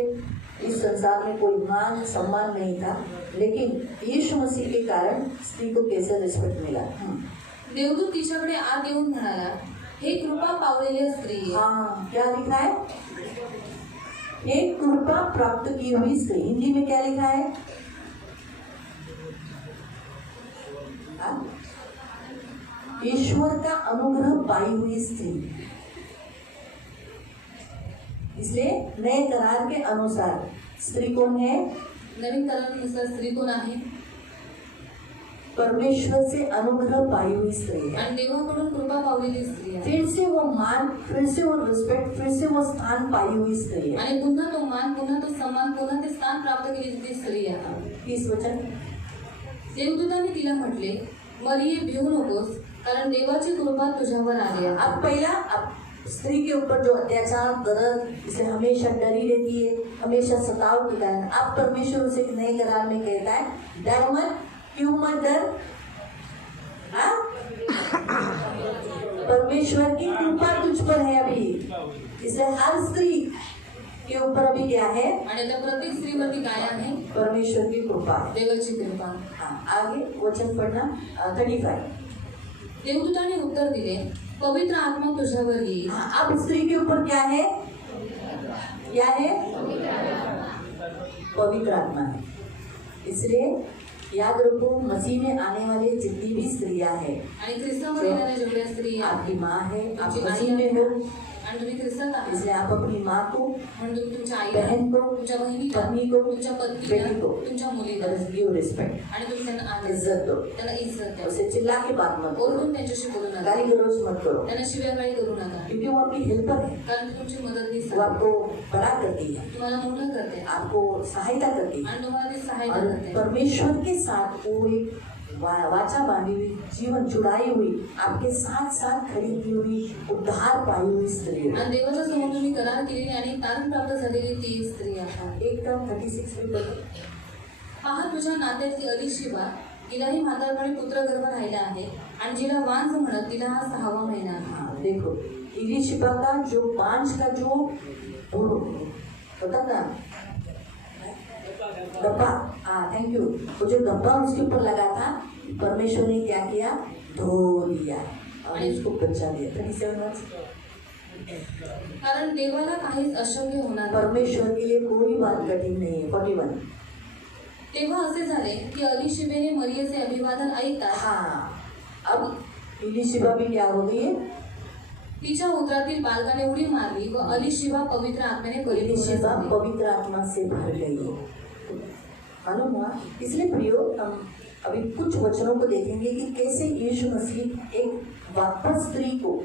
इस संसार में कोई मान सम्मान नहीं था, लेकिन यीशु मसीह के कारण स्त्री को कैसे रिस्पेक्ट मिला। देवदूत तिच्याकडे आत येऊन म्हणाला, हे कृपा पावलेली स्त्री आहे. हाँ, क्या लिखा है? एक कृपा प्राप्त की हुई स्त्री। हिंदी में क्या लिखा है? हाँ? ईश्वर का अनुग्रह पाई हुई स्त्री। इसलिए नए करार के अनुसार स्त्री कौन है? नवीन करारानुसार स्त्री कोण आहे? परमेश्वर से अनुग्रह पाई हुई स्त्री है। आणि देवाकडून कृपा पावलेली स्त्री आहे. फिर से वो मान, फिर से वो रिस्पेक्ट, फिर से वो स्थान पाई हुई स्त्री है। आणि पुन्हा तो मान, पुन्हा तो सन्मान, पुन्हा ते स्थान प्राप्त केलेली ती स्त्री आहे. 30 वचन। देवदूताने तिला म्हटले, मरिये भिवू नकोस, कारण देवाची कृपा तुझ्यावर आली आहे. अब पहला, अब स्त्री के ऊपर जो अत्याचार, दर्द, इसे हमेशा डरी रहती है, हमेशा सताव के कारण, अब परमेश्वर उसे एक नए करार में कहता है, डर मत। क्यों मत डर? हाँ? परमेश्वर की कृपा तुझ पर है अभी, इसलिए हर स्त्री के ऊपर अभी क्या है? आणि आता प्रत्येक स्त्रीवरती काय आहे? परमेश्वर की कृपा है। देवाची कृपा. हाँ, आगे वचन पढ़ना 35। देवदूताने उत्तर दिले, पवित्र आत्मा तुझ्यावर येईल. हाँ, अब स्त्री के ऊपर क्या है? क्या है? पवित्र आत्मा है। इसलिए याद रखो, मसीह में आने वाले जितनी भी स्त्रियां हैं, आणि ख्रिस्तावर येणाऱ्या जेवढ्या स्त्री आहेत, आपकी माँ है, आप तुमची आई मसीह में हो, आणि तुम्ही ख्रिस्तात आहात, इसलिए आप अपनी माँ को, म्हणून तुम्ही तुमच्या आईला, बहन को, तुमच्या बहिणीला, पत्नी को, तुमच्या पत्नीला, बेटी को तुमच्या मुलीला गिव रिस्पेक्ट, आणि तुम्ही त्यांना आदर इज्जत दो। त्यांना इज्जत द्या. उसे चिल्ला के बात मत करो, ओरडून त्यांच्याशी बोलू नका, गाली गलौज मत करो, त्यांना शिव्यागाळी करू नका, क्योंकि वो आपकी हेल्पर है। कारण ती तुमची मदतनीस वो आहे. आपको बड़ा करती है, तुम्हाला मोठं करते आपको सहायता करती है, आणि तुम्हाला ती सहायता और करते. परमेश्वर के साथ वो एक वाचा बांधी हुई, जीवन जुड़ाई हुई, आपके साथ साथ खड़ी की हुई, उद्धार पाई हुई स्त्री है। आणि देवाच्या समोर तुम्ही करार केलेली आणि तारण प्राप्त झालेली ती स्त्री आहे. एकदम 36 में पढ़ो। पहा, तुझ्या नात्यातली अलिशिबा, तिलाही म्हातारपणी पुत्रगर्भ राहिला आहे आणि जिला वांझ म्हणत तिला हा 6वा महिना आहे. हाँ, देखो इलिशिबा का जो पांच का जो पता ना डब्बा, हाँ थैंक यू, वो जो डब्बा उसके ऊपर लगा था, परमेश्वर ने क्या किया? धो लिया और उसको बचा दिया। 37 वर्ष। कारण देवाला काहीच अशक्य होणार नाही. परमेश्वर के लिए कोई बात कठिन नहीं है। 41। तेव्हा असे झाले की अलिशिबेने मरियेचे अभिवादन ऐकताच हाँ, अब इलिशिबा भी क्या हो गई है? तिच्या उदरातील बालकाने उडी मारली व अलिशिबा पवित्र आत्म्याने परिपूर्ण इलिशिबा झाली. पवित्र आत्मा से भर गई है। मालूम हुआ? इसलिए प्रियो, हम अभी कुछ वचनों को देखेंगे कि कैसे यीशु मसीह एक वापस स्त्री को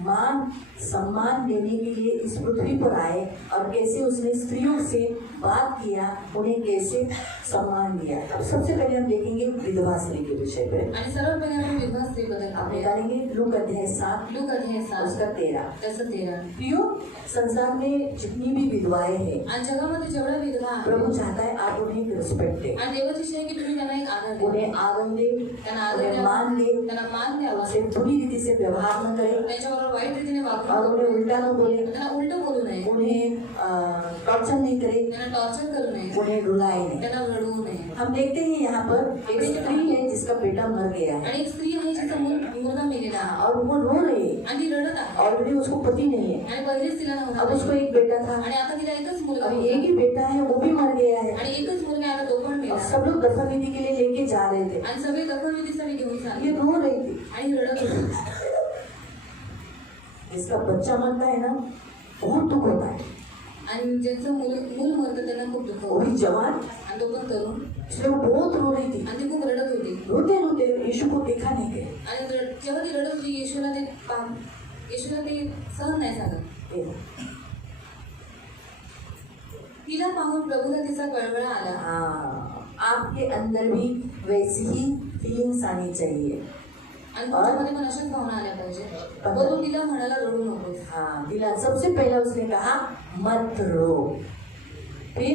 मान सम्मान देने के लिए इस पृथ्वी पर आए और कैसे उसने स्त्रियों से बात किया, उन्हें कैसे सम्मान दिया। अब सबसे पहले हम देखेंगे विधवा स्त्री के विषय पे। आणि सर्व पहिले आपण विधवा स्त्रीबद्दल आप पाहूया. निकालेंगे लूक अध्याय 7 लूक अध्याय 7 उसका 13। त्याचं 13. प्रियो, संसार में जितनी भी विधवाएं हैं, आणि जगामध्ये जेवढ्या विधवा आहेत प्रभु चाहता है आप उन्हें रिस्पेक्ट दे, आणि देवाची इच्छा आहे की तुम्ही त्यांना एक आदर द्या, उन्हें आदर दे, त्यांना आदर उन्हें द्यावा, मान दे, त्यांना मान द्यावा, उनसे बुरी रीति से व्यवहार न करे त्यांच्याबरोबर वाईट रीतीने वागणूक और करू उन्हें नये, उल्टा न बोले, त्यांना उलट बोलू नये, उन्हें टॉर्चर नहीं करे, त्यांना टॉर्चर करू नये, उन्हें रुलाए नहीं। त्यांना रडवू नये. हम देखते हैं यहाँ पर एक स्त्री है जिसका बेटा मर गया है आणि एक स्त्री आहे जिचा मुलगा मेलेला आहे और वो रो रही है, आणि ती रडत आहे ऑलरेडी उसको पति नहीं है, आणि पहिलेच तिला नवरा अब उसको नाही. एक बेटा था, आणि आता तिला एकच मुलगा अब होता. एक ही बेटा है, वो भी मर गया है। आणि एकच मुलगा आता तो पण मेला अब सब लोग दफन विधि के लिए लेके जा रहे थे, आणि सगळे दफनविधीसाठी घेऊन ये चालले रो रही थी। आणि रडत होते. जिसका बच्चा मरता है ना, बहुत दुख होता है, आणि ज्यांचं मूल मरतं त्यांना खूप दुःख वो होतं. भी जवान, आणि तो पण तरुण, इसलिए वो बहुत रो रही थी। आणि ती खूप रडत होती. रोते रोते यीशु को देखा नहीं गया। आणि जेव्हा ती रडत होती येशूला ते सहन नाही झालं. तिला पाहून प्रभूला तिचा कळवळा आला. हाँ, आपके अंदर भी वैसी ही फीलिंग्स आनी चाहिए। आणि तुझ्यामध्ये पण अशाच भावना आल्या पाहिजे. वरून तिला म्हणाला रडू नकोस. हाँ, दिला सबसे पहला उसने कहा मत रो। फिर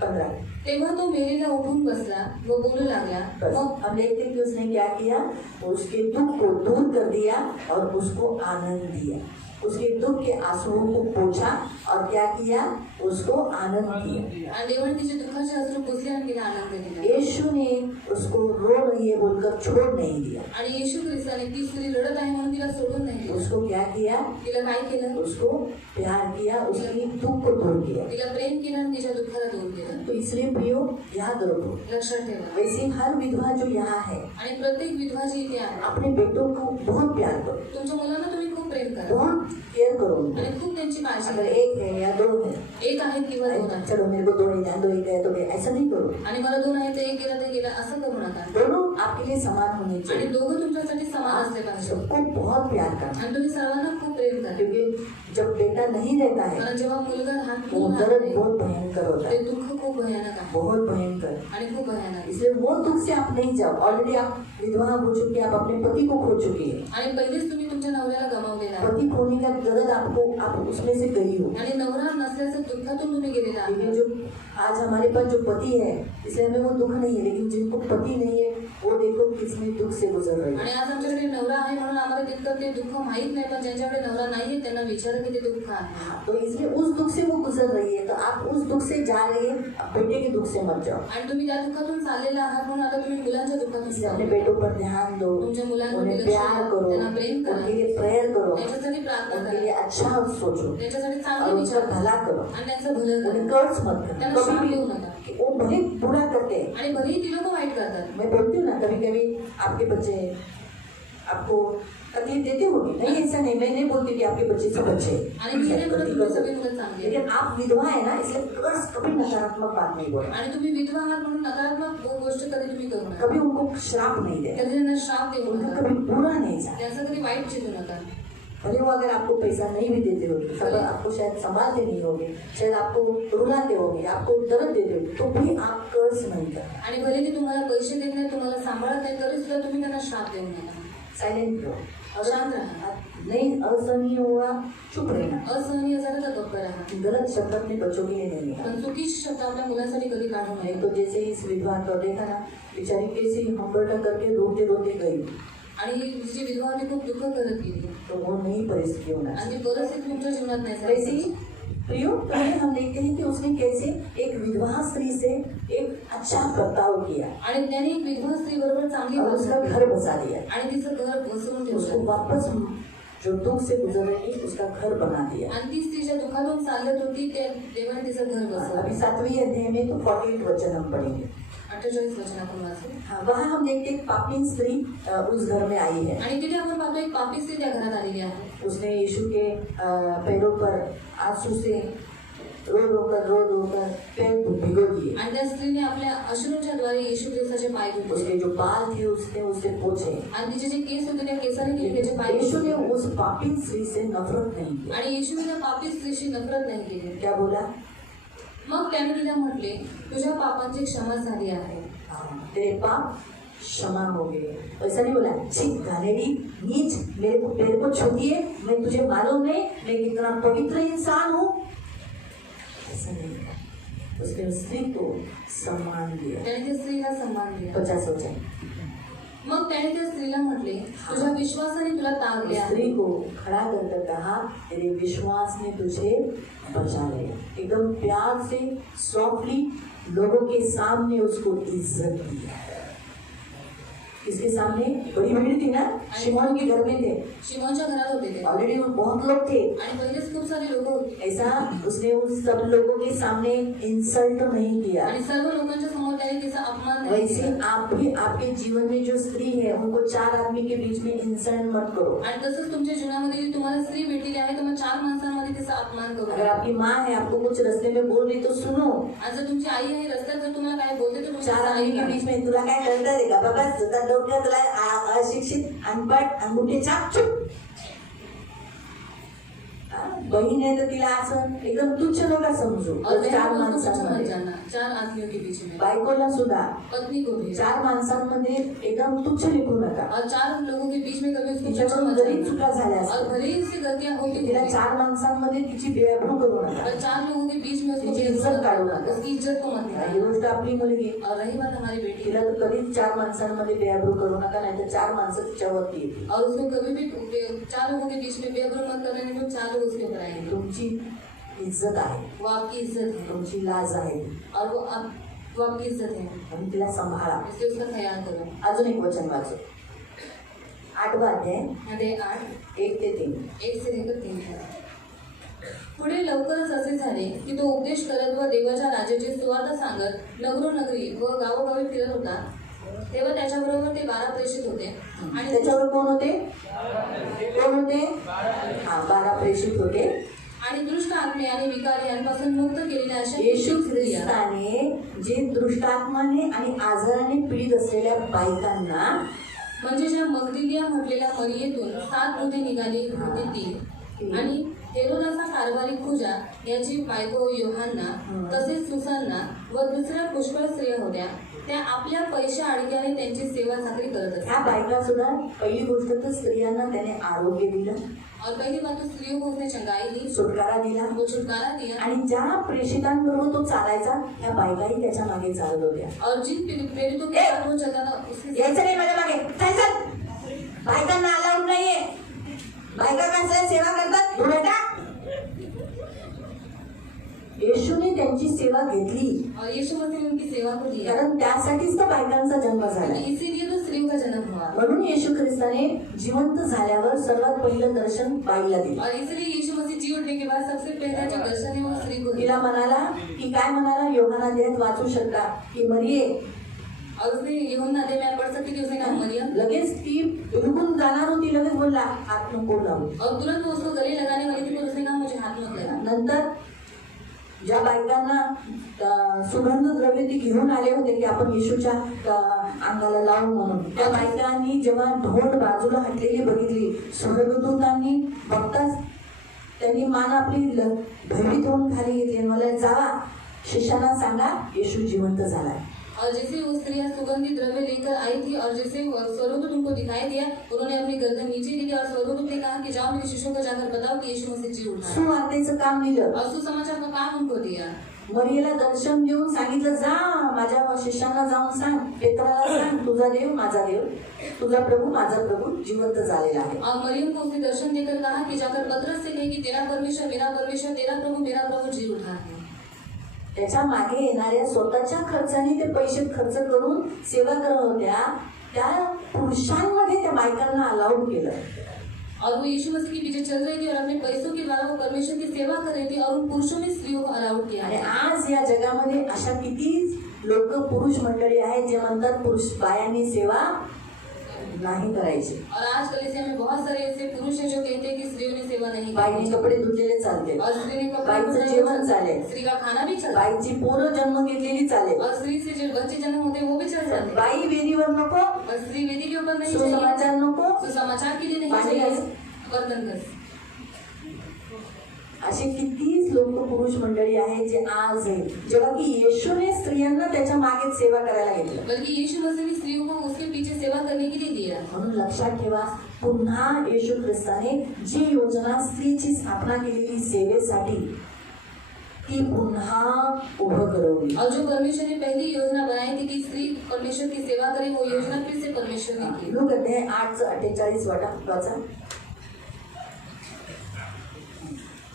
15। तेव्हा तो मेलेला उठून बसला व बोलू लागला. बस मग हम देखते हैं कि उसने क्या किया, उसके दुख को दूर कर दिया और उसको आनंद दिया। उसके दुख के आंसुओं को पोंछा और क्या किया, उसको आनंद दिया। आणि देवाने तिचे दुःखाचे अश्रू पुसले आणि तिला आनंद दिला. यीशु ने उसको रो रही है बोलकर छोड़ नहीं दिया। आणि येशू ख्रिस्ताने ती स्त्री रडत आहे म्हणून तिला सोडून नाही दिलं. उसको क्या किया, तिला काय केलं, उसको प्यार किया, उसकी दुख को दूर किया। तिला प्रेम केलं आणि तिच्या दुःखाला दूर केलं. तो इसलिए प्रियो याद रखो, लक्षात ठेवा. वैसे हर विधवा जो यहाँ है आणि प्रत्येक विधवा जी इथे आहे, अपने बेटों को बहुत प्यार करो, तुमच्या मुलांना तुम्ही खूप प्रेम करा बहुत केयर करो उनको। आणि खूप त्यांची काळजी अगर करा. एक है या दो है, एक आहे किंवा दोन आहे चलो मेरे को दो ही है, दो एक है तो ऐसा नहीं करो। आणि मला दोन आहे ते एक गेला ते गेला असं करू नका. दोनों आपके लिए समान होने आणि चाहिए। दोघं तुमच्यासाठी समान असले पाहिजे सबको बहुत प्यार करना, आणि तुम्ही सर्वांना खूप प्रेम करा. क्योंकि जब बेटा नहीं रहता है कारण जेव्हा मुलगा लहान वो मुलगा दर्द आहे, बहुत भयंकर होता ते है, दुःख खूप भयानक आहे बहुत भयंकर। आणि खूप भयानक आहे. इसलिए वो दुख से आप नहीं जाओ। ऑलरेडी आप विधवा हो चुकी है, आप अपने पति को खो चुकी है। आणि पहिलेच तुम्ही तुमच्या नवऱ्याला गमावलेला आहे पति खोने का दर्द आपको, आप उसमें से गई हो। आणि नवरा नसल्याचं दुःखातून तुम्ही गेलेला लेकिन आहात. जो आज हमारे पास जो पति है, इसलिए हमें वो दुख नहीं है, लेकिन जिनको पति नहीं है वो देखो कितने दुख से गुजर रहे आणि हैं। आज आमच्याकडे नवरा आहे म्हणून आम्हाला तितकं ते दुःख माहीत नाही, पण ज्यांच्याकडे नवरा नाहीये त्यांना विचारा की ते दुःख आहे. हाँ, तो इसलिए उस दुख से वो गुजर रही है, तो आप उस दुख से जा रहे हैं, अब बेटे के दुख से मत जाओ। आणि तुम्ही त्या दुःखातून चाललेला आहात म्हणून आता तुम्ही मुलांच्या दुःखातून इसलिए अपने जाऊ. बेटों पर ध्यान दो, तुमच्या मुलांवर उन्हें लक्ष प्यार द्या, करो, त्यांना प्रेम करा, उनके लिए प्रेयर करो, त्यांच्यासाठी प्रार्थना उनके लिए करा, अच्छा सोचो त्यांच्यासाठी और चांगले उनका विचार करा भला करो। आणि त्यांचं भलं करा. उन्हें कर्ज मत करो त्यांना कभी श्राप भी, देऊ नका. कि वो भले बुरा करते हैं। आणि भलेही ती लोक वाईट करतात. मैं बोलती हूँ ना, कभी कभी आपके बच्चे आपको तकलीफ देते होंगे, नहीं ऐसा नहीं, मैं नहीं बोलती कि आपके बच्चे सब अच्छे हैं। आणि मी नाही म्हणत तुम्ही सगळी मुलं चांगली आहेत. लेकिन आप विधवा है ना, इसलिए कर्ज कभी नकारात्मक बात नहीं बोले, आणि तुम्ही विधवा आहात म्हणून नकारात्मक गोष्ट कधी तुम्ही करू नका. कभी उनको श्राप नहीं दे, कधी त्यांना श्राप देऊ उनका नका, कभी बुरा नहीं चाहे। त्यांचं कधी वाईट चिंतू नका. भले वो अगर आपको पैसा नहीं भी देते होंगे, सब आपको शायद संभालते नहीं होंगे, शायद आपको रुलाते होंगे, आपको दर्द देते होंगे, तो भी आप कर्ज नहीं करना। आणि भले ती तुम्हाला पैसे देत नाही, तुम्हाला सांभाळत नाही, तरी सुद्धा तुम्ही त्यांना श्राप देऊ नका. साइलेंट रहो, शांत राहा. नहीं असहनीय हुआ चुप रहना, असहनीय झालं तर गप्प राहा. गलत शब्द अपने बच्चों के लिए नहीं निकालना। पण चुकीचे शब्द आपल्या मुलांसाठी कधी काढू नये. नहीं तो जैसे ही इस विधवा को देखा ना, बेचारी कैसी हम्बरटा करके रोते रोते गई, आणि जी विधवा होती खूप दुःख करत गेली तो वो नई परिस्थिति होना आणि चाहिए। ती परिस्थिती तुमच्या जीवनात नाही वैसे झाली. प्रियो, पहले हम देखते हैं कि उसने कैसे एक विधवा स्त्री से एक अच्छा बर्ताव किया आणि त्याने एक विधवा स्त्री बरोबर चांगली और उसका वागणूक घर केली. बसा दिया, आणि तिचं घर बसवून उसको ठेवलं वापस जो दुख से गुजर रही थी उसका घर बना दिया। आणि ती स्त्री ज्या दुःखातून चालत होती ते देवाने तिचं घर बसवलं. अभी 7वीं अध्याय में तो 48 वचन हम पढ़ेंगे। 48 वचन आपण वाचू. हाँ, वहाँ हम देखते हैं पापी स्त्री उस घर में आई है। आणि तिथे आपण पाहतो एक पापी स्त्री त्या घरात आलेली आहे. उसने यीशु के पैरों पर आंसू से रो कर पैर भिगो दिए, आणि त्या स्त्रीने आपल्या अश्रूंच्या द्वारे येशू ख्रिस्ताचे पाय धुतले उसके जो बाल थे उसने उससे पोछे। आणि तिचे जे केस होते त्या केसाने तिने त्याचे पाय यीशु ने धुतले. उस पापी स्त्री से नफरत नहीं की। आणि येशूने त्या पापी स्त्रीशी नफरत नाही केली. क्या बोला? मग त्याने तिला म्हटले, तुझ्या पापांची क्षमा झाली आहे. तेरे पाप क्षमा हो गए। ऐसा नहीं बोला, छी घानेरी नीच, मेरे को छू दिए, मैं तुझे मालूम नहीं मैं कितना पवित्र इंसान हूँ, ऐसा नहीं बोला। उसने स्त्री को सम्मान दिया। त्याने त्या स्त्रीला सन्मान दिला. 50 वचन। मग त्याने त्या स्त्रीला म्हटले, तुझ्या विश्वासाने तुला तारले आहे. स्त्री को खड़ा कर कहा, तेरे विश्वास ने तुझे बचा लिया। एकदम प्यार से सॉफ्टली लोगों के सामने उसको इज्जत दी। किसके सामने? बड़ी भीड़ थी ना, शिमोन के घर में थे, शिमोनच्या घरात होते ते ऑलरेडी बहुत लोग थे। आणि पहिलेच खूप सारे लोक होते. ऐसा उसने उस सब लोगों के सामने इंसल्ट नहीं किया। आणि सर्व लोकांच्या समोर त्याने तिचा अपमान नाही वैसे केला. आप भी आपके जीवन में जो स्त्री है उनको 4 आदमी के बीच में इंसल्ट मत करो। आणि तसंच तुमच्या जीवनामध्ये जी तुम्हाला स्त्री भेटलेली आहे तर मग 4 माणसांमध्ये तिचा अपमान करू अगर नका. आपकी माँ है आपको कुछ रास्ते में बोल रही तो सुनो। आणि जर तुमची आई आहे रस्त्यात जर तुम्हाला काय बोलते तर तुम्ही 4 तिचं आदमी के ऐका. बीच में तुला काय करता रे का बाबा, तुला डोक्यात तुला अशिक्षित, अनपढ़, अंगूठे छाप, चुप। बहीण आहे तर तिला असं एकदम तुच्छ नका समजू. और बहन चार को उसको तुच्छ मत माणसांमध्ये जानना, चार आदमियों के बीच में, बायकोला सुद्धा पत्नी को भी, चार माणसांमध्ये एकदम तुच्छ लेखू नका. और चार लोगों के बीच में कभी उसको तुच्छ तिच्याकडून मत जरी जानना. चुका झाल्या और असतील भले ही उससे गलतियां होती तिला होंगी, चार माणसांमध्ये तिची बेअब्रू करू नका. पर चार लोगों के बीच में उसको तिची बेइज्जत इज्जत काढू करना, नका. उसकी इज्जत को मत ही दिखाना. गोष्ट आपली मुलगी. और रही बात हमारी बेटी तिला तर कधीच चार माणसांमध्ये बेअब्रू करू नका, नाही तर चार माणसं तिच्यावरती येतील. और उसको कभी भी चार लोगों के बीच में बेअब्रू मत करने नहीं तो चार लोग उसके ऊपर आएंगे. तुमची इज्जत आहे, वो आपकी इज्जत है तुमची लाज आहे और वो आपकी इज्जत है, आणि तिला सांभाळा. इसलिए उसका ख्याल करो. अजून एक वचन वाचू. 8वा अध्याय मध्ये 8 1 ते 3. 1 से लेकर 3 पुढे लवकरच असे झाले की तो उपदेश करत व देवाच्या राज्याची सुवार्ता सांगत नगरोनगरी व गावोगावी फिरत होता. तेव्हा त्याच्याबरोबर ते 12 प्रेषित होते आणि त्याच्यावर कोण होते? कोण होते? 12 प्रेषित होते. आणि दुष्ट आत्मे आणि विकार यांपासून मुक्त केलेल्या अशा येशू कित्येक स्त्रिया, ख्रिस्ताने जे दुष्टात्माने आणि आजाराने पीडित असलेल्या बायकांना म्हणजे ज्या मगदलिया म्हटलेल्या मरियेतून 7 मुले निघाली होती ती, आणि हेरोदाचा कारभारी खुजा याची बायको योहान्ना, तसेच सुसन्ना व दुसऱ्या पुष्कळ स्त्रिया होत्या, त्या आपल्या पैशा अडक्याने त्यांची सेवा चाकरी करत असत. ह्या बायका सुद्धा पहिली गोष्ट तर स्त्रियांना त्याने आरोग्य दिलं, और पहली बात तो स्त्रियों को उसने चंगाई दी, सुटकारा दिला. वो छुटकारा दिया. आणि ज्या प्रेषितांबरोबर तो चालायचा त्या बायकाही त्याच्या मागे चालत होत्या. और जिन प्रेरितों के साथ वो चला था उसके यायचं नाही माझ्या मागे, चल चल. बायकांना अलाउड नाहीये. बायका कसल्या सेवा करतात उलटा. येशूने त्यांची सेवा घेतली, और यीशु मसीह ने उनकी सेवा को दिया, कारण त्यासाठीच तर बायकांचा जन्म झाला. इसीलिए तो स्त्रियों का जन्म हुआ. म्हणून येशू ख्रिस्ताने जिवंत झाल्यावर सर्वात पहिलं दर्शन बाईला दिलं. और इसलिए यीशु मसीह जी उठने के बाद सबसे पहला जो दर्शन है वो स्त्री को दिया. तिला म्हणाला की काय म्हणाला? योहाना अध्यायात वाचू शकता की मरिये. और उसने यूहन्ना अध्याय में आप पढ़ सकते कि उसने कहा मरियम, लगेच ती बिलकुल जाणार होती, लगेच बोलला हात नको लावू. और तुरंत वो उसको गले लगाने वाली थी, पर उसने कहा मुझे हाथ मत लगा. नंतर ज्या बायकांना सुगंध द्रव्य ती घेऊन आले होते की आपण येशूच्या अंगाला लावू म्हणून, त्या बायकांनी जेव्हा ढोल बाजूला हटलेली बघितली, स्वर्गदूतांनी बघताच त्यांनी मान आपली भयभीत होऊन खाली घेतली आणि मला जावा शिष्याना सांगा येशू जिवंत झालाय. और जैसे वो स्त्रियां सुगंधित द्रव्य लेकर आई थी और जैसे स्वर्गदूत उनको दिखाई दिया, उन्होंने अपनी गर्दन नीचे दी और स्वर्गदूत ने कहा कि जाओ मेरे शिष्यों को जाकर बताओ कि यीशु मसीह जी उठा है. सुवार्तेचं काम दिलं. और सुसमाचार का काम उनको दिया. मरियेला दर्शन देऊन सांगितलं, जा माझ्या शिष्यांना जाऊन सांग, पेत्राला सांग, तुझा देव माझा देव, तुझा प्रभू माझा प्रभू जिवंत झालेला आहे. और मरियम को उसने दर्शन देकर कहा कि जाकर पतरस से कहे कि तेरा परमेश्वर, तेरा प्रभु जी उठा है. त्याच्या मागे येणाऱ्या स्वतःच्या खर्चाने ते पैसे खर्च करून सेवा करत होत्या त्या पुरुषांमध्ये त्या बायकांना अलाउड केलं. और वो यीशु मसीह के पीछे चल रही थी और अपने पैसों के द्वारा वो परमेश्वर की सेवा कर रही थी और उन पुरुषों ने स्त्रियों को अलाउड किया. आणि आज या जगामध्ये अशा किती लोक पुरुष मंडळी आहेत जे म्हणतात पुरुष बायांनी सेवा नाही करायची. और आज कलीसिया में बहुत सारे ऐसे पुरुष हैं जो कहते हैं कि स्त्रियों ने सेवा नहीं बाईने की. कपडे धुतलेले चालते, और स्त्री ने कपड़े बाईचं धुतले, जेवण चालेल, स्त्री का खाना भी चलता, बाईची पोरं जन्म घेतलेली चालेल, और स्त्री से जो बच्चे जन्म होते हैं वो भी चल जाते. बाई वेदीवर नको, और स्त्री वेदी के ऊपर नहीं चाहिए, सुसमाचार नको, सुसमाचार के लिए नहीं पाणी चाहिए, घास. बर्तन घस. असे कितीच लोक पुरुष मंडळी आहेत जे आज आहेत, जेव्हा की येशूने स्त्रियांना त्याच्या मागे सेवा करायला घेतलं. बल्कि यीशु मसीह ने स्त्रियों को उसके पीछे सेवा करने के लिए दिया. म्हणून लक्षात ठेवा, पुन्हा येशू ख्रिस्ताने जी योजना स्त्रीची स्थापना केलेली सेवेसाठी ती पुन्हा उभं करवली. और जो परमेश्वर ने पहली योजना बनाई थी कि स्त्री परमेश्वर की सेवा करे, वो योजना फिर से परमेश्वर ने की. लूक अध्याय 8:48 वाचा.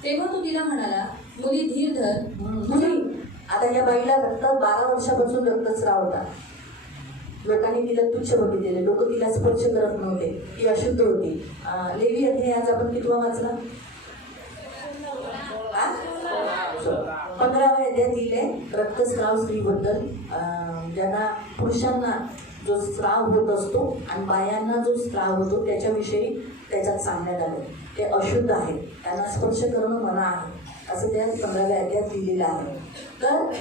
तेव्हा तो तिला म्हणाला, मुली धीर धर. मुली, आता या बाईला 12 वर्षापासून रक्तस्राव होता. लोकांनी तिला तुच्छ बघितलेले, लोक तिला स्पर्श करत नव्हते, ती अशुद्ध होती. लेवी अध्याय आज आपण कितवा वाचला? 15व्या अध्यायात लिहिले रक्तस्राव स्त्रीबद्दल, ज्यांना पुरुषांना जो स्राव होत असतो आणि बायांना जो स्राव होतो त्याच्याविषयी त्याच्यात सांगण्यात आले. ते अशुद्ध आहेत, त्यांना स्पर्श करणं मना आहे असं त्या 15व्या अध्यायात लिहिलेलं आहे. तर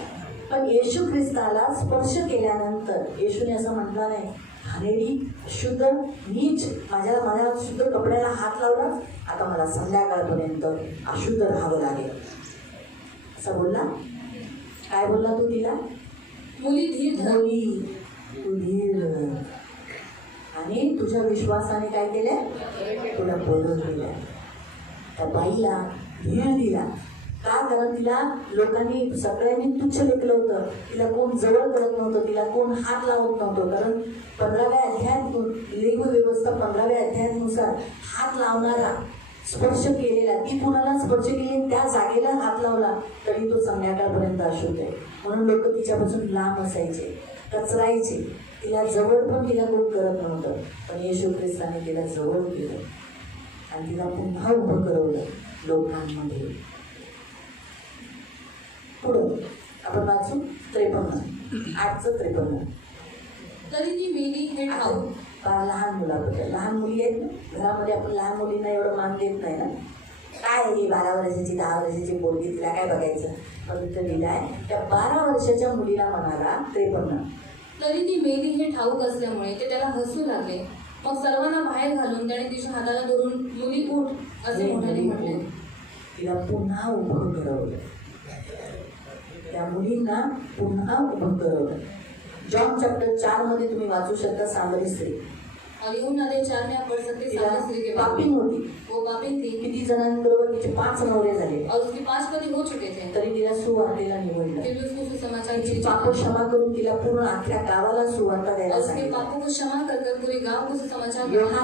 पण येशू ख्रिस्ताला स्पर्श केल्यानंतर येशूने असं म्हटलं नाही, घाणेरी शुद्ध नीच माझ्या शुद्ध कपड्याला हात लावला, आता मला संध्याकाळपर्यंत अशुद्ध राहावं लागेल असं बोलला. काय बोलला तू तिला? मुली धीर धर. मुली तू धीर धर. आणि तुझ्या विश्वासाने काय केलं? तुला बोलून दिलं. त्या बाईला धीर दिला. का? कारण तिला लोकांनी सगळ्यांनी तुच्छ लेखलं होतं. तिला कोण जवळ करत नव्हतं, तिला कोण हात लावत नव्हतं. कारण 15व्या अध्यायात लिंग व्यवस्था 15व्या अध्यायानुसार हात लावणारा, स्पर्श केलेला, ती कुणाला स्पर्श केली त्या जागेला हात लावला तरी तो संध्याकाळपर्यंत अशुद्ध आहे. म्हणून लोक तिच्यापासून लांब असायचे, कचरायचे. तिला जवळ पण तिला कोण करत नव्हतं. पण येशू ख्रिस्ताने तिला जवळ केलं आणि तिला पुन्हा उभं करवलं लोकांमध्ये. पुढं आपण वाचू 53, 8:53. तरी ती मेली हे ठाऊक. लहान मुलाबद्दल, लहान मुली आहेत ना घरामध्ये, आपण लहान मुलींना एवढं मान देत नाही ना. काय ही 12 वर्षाची 10 वर्षाची पोरगी, तिला काय बघायचं? पवित्र लिहिलं आहे त्या 12 वर्षाच्या मुलीला म्हणाला 53. तरी ती मेली हे ठाऊक असल्यामुळे ते त्याला हसू लागले. मग सर्वांना बाहेर घालून त्याने तिच्या हाताला धरून मुली उठ असे मोठ्याने म्हटले. तिला पुन्हा उभं करवलं. त्या मुलींना पुन्हा उभं करवलं. जॉन चॅप्टर 4 मध्ये तुम्ही वाचू शकता. सामरी स्त्री और यूहन्ना 4 में आप पढ़ सकते हैं सामरी स्त्री के बारे पापिन में. होती. वो पापिन थी किती जणांबरोबर तिचे 5 नवरे झाले, और उसके 5 पति हो चुके थे. तरी तिला सुवार्तेला निवडलं. फिर भी उसको सुसमाचार तिची की पाप क्षमा करून तिला पूर्ण अख्ख्या गावाला सुवार्ता द्यायला और उसके सांगितलं. पापों को क्षमा कर पूरे गांव को सुसमाचार यूहन्ना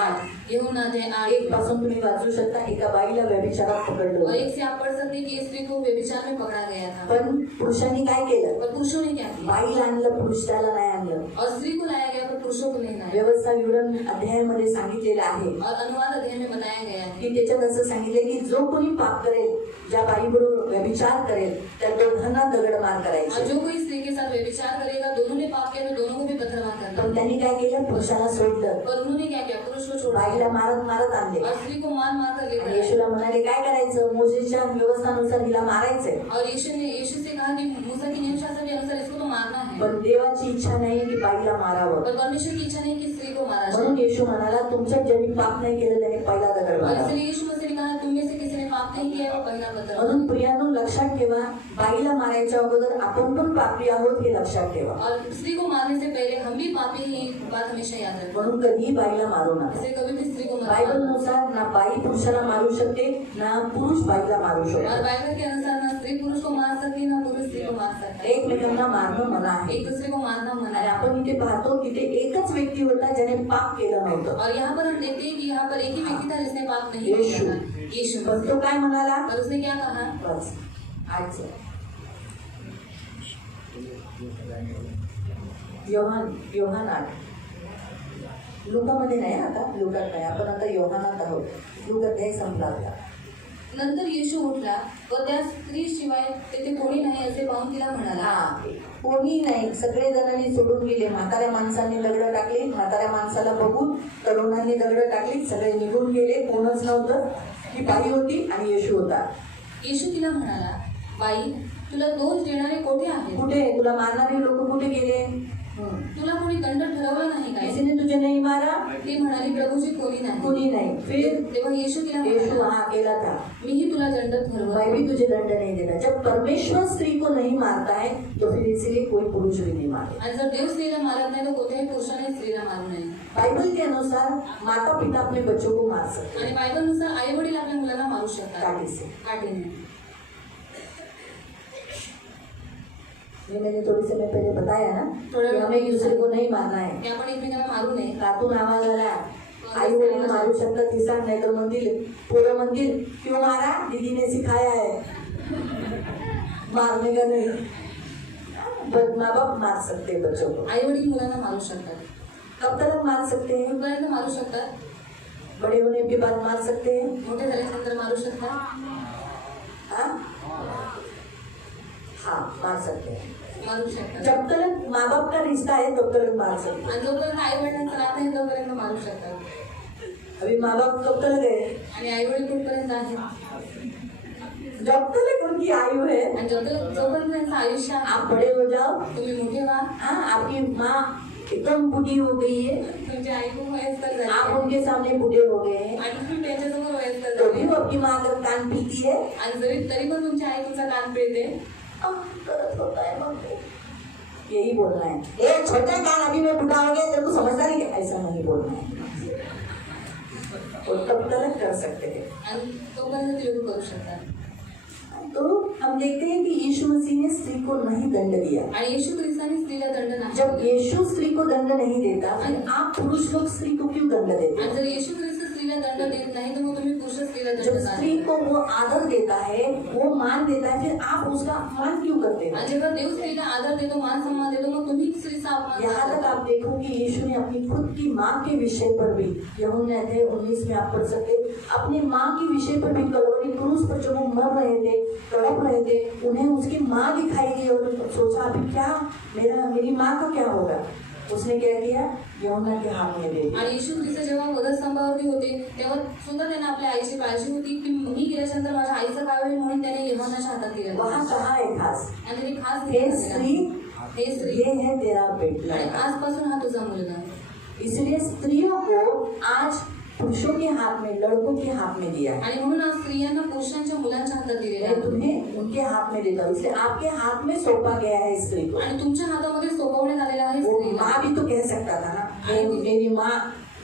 8 यूहन्ना 8 1 पासून तुम्ही वाचू शकता. एका बाईला व्यभिचारात पकडलं और होतं. 1 से आप पढ़ सकते हैं कि स्त्री को व्यभिचार में पकड़ा गया था. पण पुरुषांनी काय केलं? और पुरुषों ने क्या किया? बाईला आणलं, पुरुष त्याला नाही आणलं. और स्त्री को लाया गया पर पुरुषों को नहीं लाया. व्यवस्था विवरण अध्यायामध्ये सांगितलेलं आहे और अनुवाद अध्याय में बताया गया है की त्याच्यात असं सांगितलं की जो कोणी पाप करेल, ज्या बाईबरोबर व्यभिचार करेल, त्या दोघांना दगडमार और करायची. जो कोई स्त्री के साथ व्यभिचार करेगा, दोनों ने पाप किया तो दोनों को भी पत्थरमार करना. पण त्यांनी काय केलं? पुरुषाला सोडलं. पर उन्होंने क्या किया? पुरुष को छोड़ा बाईला मारत मारत आणले और स्त्री को मार मार कर लेकर आणि आए. येशूला म्हणाले काय करायचं? मोशेच्या व्यवस्थानुसार हिला मारायचंय. और यीशु से कहा कि मूसा की नियम शास्त्र के अनुसार इसको तो मारना है. पण देवाची इच्छा नाही की बाईला मारावं. पर परमेश्वर की इच्छा नहीं कि स्त्री को मारा जाए. म्हणून येशू म्हणाला तुमच्यात ज्यांनी पाप नाही केलं त्याने पहिला दगड और मारा. इसलिए यीशु मसीह ने कहा तुम में से किसी ने पाप नहीं किया है, वो पहला पत्थर. म्हणून प्रियानो लक्षात ठेवा, बाईला मारायच्या अगोदर आपण पण पापी आहोत हे लक्षात ठेवा. और स्त्री को मारने से पहले हम भी पापी हैं, ये बात हमेशा याद रखें. म्हणून कधीही बाईला मारू नका. इसलिए कभी भी स्त्री को मत बायबल मारो. नुसार ना बाई पुरुषाला मारू शकते ना पुरुष बाईला मारू और शकते. बाइबल के अनुसार ना स्त्री पुरुष को मार सकती ना पुरुष स्त्री को मार सकता है. एकमेकांना मारणं मना आहे. एक दूसरे को मारना मना आणि है. आपण इथे पाहतो की ते एकच व्यक्ती होता ज्याने पाप केलं नव्हतं. और यहाँ पर हम देखते हैं कि यहाँ पर एक ही व्यक्ति था जिसने पाप नहीं यीशु. किया था. यीशु पण मसीह. तो काय म्हणाला? और उसने क्या कहा? बस आज योहान 8. लुकामध्ये नाही, आता लुकात नाही, आपण आता योहानात आहोत. लुकात नाही संपला होता. नंतर येशू उठला व त्या स्त्री शिवाय तेथे कोणी नाही असे पाहून तिला म्हणाला. हा, कोणी नाही, सगळे जणांनी सोडून गेले. म्हाताऱ्या माणसांनी दगड टाकली, म्हाताऱ्या माणसाला बघून तरुणांनी दगड टाकली, सगळे निघून गेले. कोणच नव्हतं. ही बाई होती आणि येशू होता. येशू तिला म्हणाला, बाई तुला दोष देणारे कोठे आहेत? कुठे? तुला मारणारे लोक कुठे गेले? तुला कोणी दंड ठरवलं नाही काय? किसी ने तुझे नहीं मारा? ती म्हणाली, प्रभूजी कोणी नाही. कोणी नाही. फिर तेव्हा येशू तिला यीशु म्हणाला, हाँ केला था, मीही तुला दंड मैं ठरवला. भी तुझे दंड नहीं देता. जब परमेश्वर स्त्री को नहीं मारता है तो फिर इसीलिए कोई पुरुष भी नहीं मारे. आणि जर देव स्त्रीला मारत नाही तर कोणत्याही पुरुषाने स्त्रीला मारू नये. बाइबल के अनुसार माता पिता अपने बच्चों को मार सकते आणि बायबलनुसार आई वडील आपल्या मुलांना मारू शकतात काठी से. काठीने. ये मैंने थोड़ी से मैं पहले बताया ना थोड़ा कि हमें एक दूसरे को नहीं मारना है. की आपण एकमेकांना मारू नये. रातून आवाज आला, आई वडील मारू शकतात ती सांग, नाही तर म्हणतील पोरं म्हणतील क्यों मारा, दीदी ने सिखाया है मारने का नहीं. बट माँ बाप मार सकते हैं बच्चों को. आई वडील मुलांना मारू शकतात. कब तक मार सकते हैं? कुठपर्यंत मारू शकतात? बड़े होने के बाद मार सकते हैं. मोठे झाल्यानंतर मारू शकतात. हाँ मार सकते हैं. मारू शकतात. जब तक माँ बाप का रिश्ता है तब तक मार सकते हैं. आणि जोपर्यंत आई वडिलांचा नातं आहे तोपर्यंत मारू शकतात. अभी माँ बाप कब तक गए? आणि आई वडील कुठपर्यंत आहेत? जब तक उनकी आयु है. आणि जोपर्यंत त्यांचं आयुष्य आहे, आप बड़े हो जाओ, तुम्ही मोठे व्हा, हाँ आपकी माँ एकदम बूढ़ी हो गई है, तुमची आई खूप वयस्कर झाली आप आहे. उनके सामने बूढ़े हो गए हैं, आणि तुम्ही त्यांच्यासमोर वयस्कर तो झाली भी आहे. वो आपकी माँ अगर कान पीती है, आणि तरी पण तुमची आई तुमचा कान पिळते. गलत होता है मम्मी, यही बोलना है. ए छोटा कान, अभी मैं बूढ़ा हो गया, तेरे को समझता नहीं क्या? ऐसा नहीं बोलना है. और तब तक कर सकते हैं. आणि तोपर्यंत ते लोक करू शकतात. तो हम देखते हैं कि यीशु मसीह ने स्त्री को नहीं दंड दिया. आणि येशू ख्रिस्ताने स्त्रीला दंड नाही जब दिला. यीशु स्त्री को दंड नहीं देता, फिर आप पुरुष लोग स्त्री को क्यों दंड देते आणि हैं? जर येशू ख्रिस्त स्त्रीला दंड देत नाही तर मग तुम्ही पुरुष स्त्रीला जब दंड स्त्री नाही. को वो आदर देता है, वो मान देता है, फिर आप उसका अपमान क्यों करते आणि हैं? जेव्हा देव स्त्रीला आदर देतो, मान सन्मान देतो, मग तुम्ही स्त्रीचा अपमान यहाँ तक करता. आप देखो कि यीशु ने अपनी खुद की माँ के विषय पर भी, यूहन्ना अध्याय 19 में आप पढ़ सकते, अपनी माँ के विषय पर भी कलवरी क्रूस पर जब वो मर रहे थे, तड़प रहे थे, उन्हें उसकी माँ दिखाई दी और सोचा अभी क्या मेरी माँ का क्या होगा. उसने क्या किया? यूहन्ना के हाथ में दे दिया. आणि येशू ख्रिस्त जेव्हा वधस्तंभावरती होते तेव्हा सुद्धा त्यांना आपल्या आईची काळजी होती की मी गेल्यानंतर माझ्या आईचं काय होईल, म्हणून त्याने यूहन्नाच्या हातात दिलं. वहाँ कहा है खास, आणि त्याने खास हे दिलं. स्त्री, हे स्त्री, ये है तेरा बेटा. आणि आजपासून हा तुझा मुलगा. इसलिए स्त्रियों को आज पुरुषों के हाथ में, लड़कों के हाथ में दिया है. आणि म्हणून आज स्त्रियांना पुरुषांच्या मुलांच्या हातात दिलेलं मैं आहे. तुम्हें उनके हात में देता हूँ, इसलिए आपके हाथ में सौंपा गया है स्त्री को. आणि तुमच्या हातामध्ये सोपवण्यात आलेला आहे वो स्त्रीला. माँ भी तो कह सकता था ना, मेरी माँ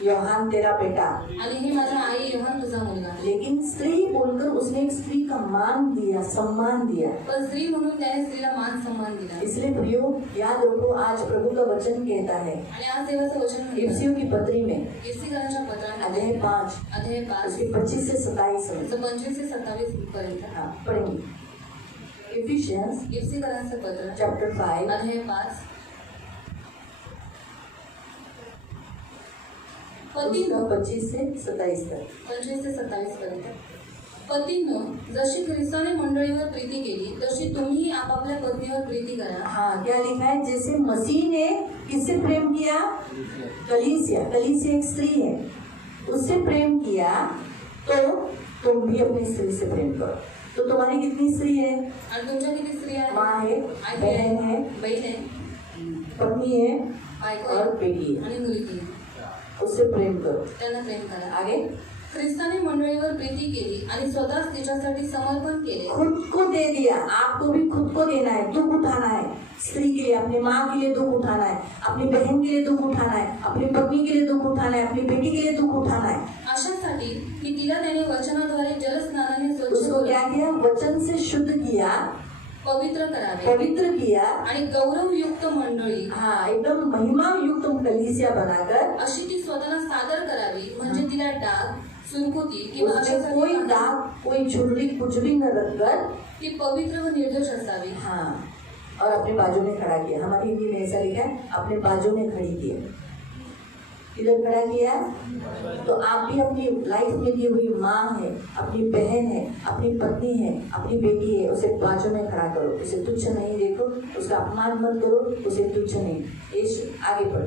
यूहन्ना तेरा बेटा, आणि ही माझा आई यूहन्ना तुझा मुलगा. लेकिन स्त्री बोलकर उसने एक स्त्री का मान दिया, सम्मान दिया. पण स्त्री म्हणून त्याने स्त्रीला मान सन्मान दिला. इसलिए प्रियो याद रखो, आज प्रभु का वचन कहता है आणि आज देवाचं वचन म्हणतं, इफिसियों की पत्री में इफिसियरांच्या पत्रामध्ये अध्याय 5 अध्याय 5 उसके 25 से 27 में 25 से 27 पर्यंत. हाँ, पढ़ेंगे. इफिशियंस इफिसियरांचं पत्र चैप्टर 5 अध्याय 5. पतीनं 25 से 27 तक. 25 ते 27 पर्यंत. पतीनं जशी ख्रिस्ताने मंडळीवर प्रीती केली तशी तुम्ही आपापल्या पत्नीवर प्रीती करा. हाँ, क्या लिखा है? जैसे मसीह ने किससे प्रेम किया? कलीसिया. कलीसिया एक स्त्री है, उससे प्रेम किया, तो तुम भी अपनी स्त्री से प्रेम करो. तो तुम्हारी कितनी स्त्री है? आणि तुमच्या किती स्त्रिया आहेत? माँ है, आई बहन आहे, है, बहीण आहे, पत्नी है बायको और आहे बेटी है. आणि मुलगी आहे. उससे प्रेम करो. त्यांना प्रेम करा. आगे, ख्रिस्ताने मंडळीवर प्रीती केली आणि स्वतःच तिच्यासाठी समर्पण केले. खुद को दे दिया. आपको भी खुद को देना है, दुख उठाना है. स्त्री के लिए, अपनी माँ के लिए दुख उठाना है, अपनी बहन के लिए दुख उठाना है, अपनी पत्नी के लिए दुख उठाना है, अपनी बेटी के लिए दुख उठाना है. अशासाठी की तिला त्याने वचनाद्वारे जलस्नानाने स्वच्छ उसको करून क्या किया? वचन से शुद्ध किया, पवित्र करावे पवित्र किया. आणि गौरवयुक्त मंडळी हाँ, एकदम महिमा युक्त कलीसिया बनाकर अशी ती स्वतःला सादर करावी, म्हणजे तिला डाग, सुरकुती किंवा उसमें अशासारखी कोई काही दाग, कोई झुर्री कुछ भी न रखकर, ती पवित्र व निर्दोष असावी. हाँ, और अपने बाजू में खड़ा किया. हमारी हिंदी में ऐसा लिखा है, अपने बाजू में खड़ी किया. इधर खड़ा किया. तो आप भी अपनी लाइफ में दी हुई माँ है, अपनी बहन है, अपनी पत्नी है, अपनी बेटी है, उसे बाजू में खड़ा करो. उसे तुच्छ नहीं देखो, उसका अपमान मत करो, उसे तुच्छ नहीं. इस आगे बढ़ो.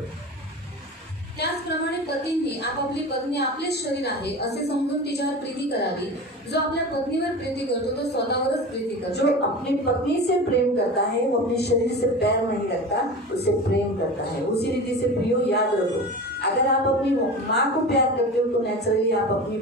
त्याचप्रमाणे पतींनी आपापली पत्नी आपलेच शरीर आहे असे समजून तिच्यावर प्रीती करावी. जो आपल्या पत्नीवर प्रीती करतो तो स्वतःवरच प्रीती करतो. जो अपनी पत्नी से प्रेम करता है वो अपने शरीर से पैर नहीं रखता, उससे प्रेम करता है. उसी रीति से प्रियो याद रखो, अगर आप अपनी माँ को प्यार करते हो तो नेचुरली आप अपनी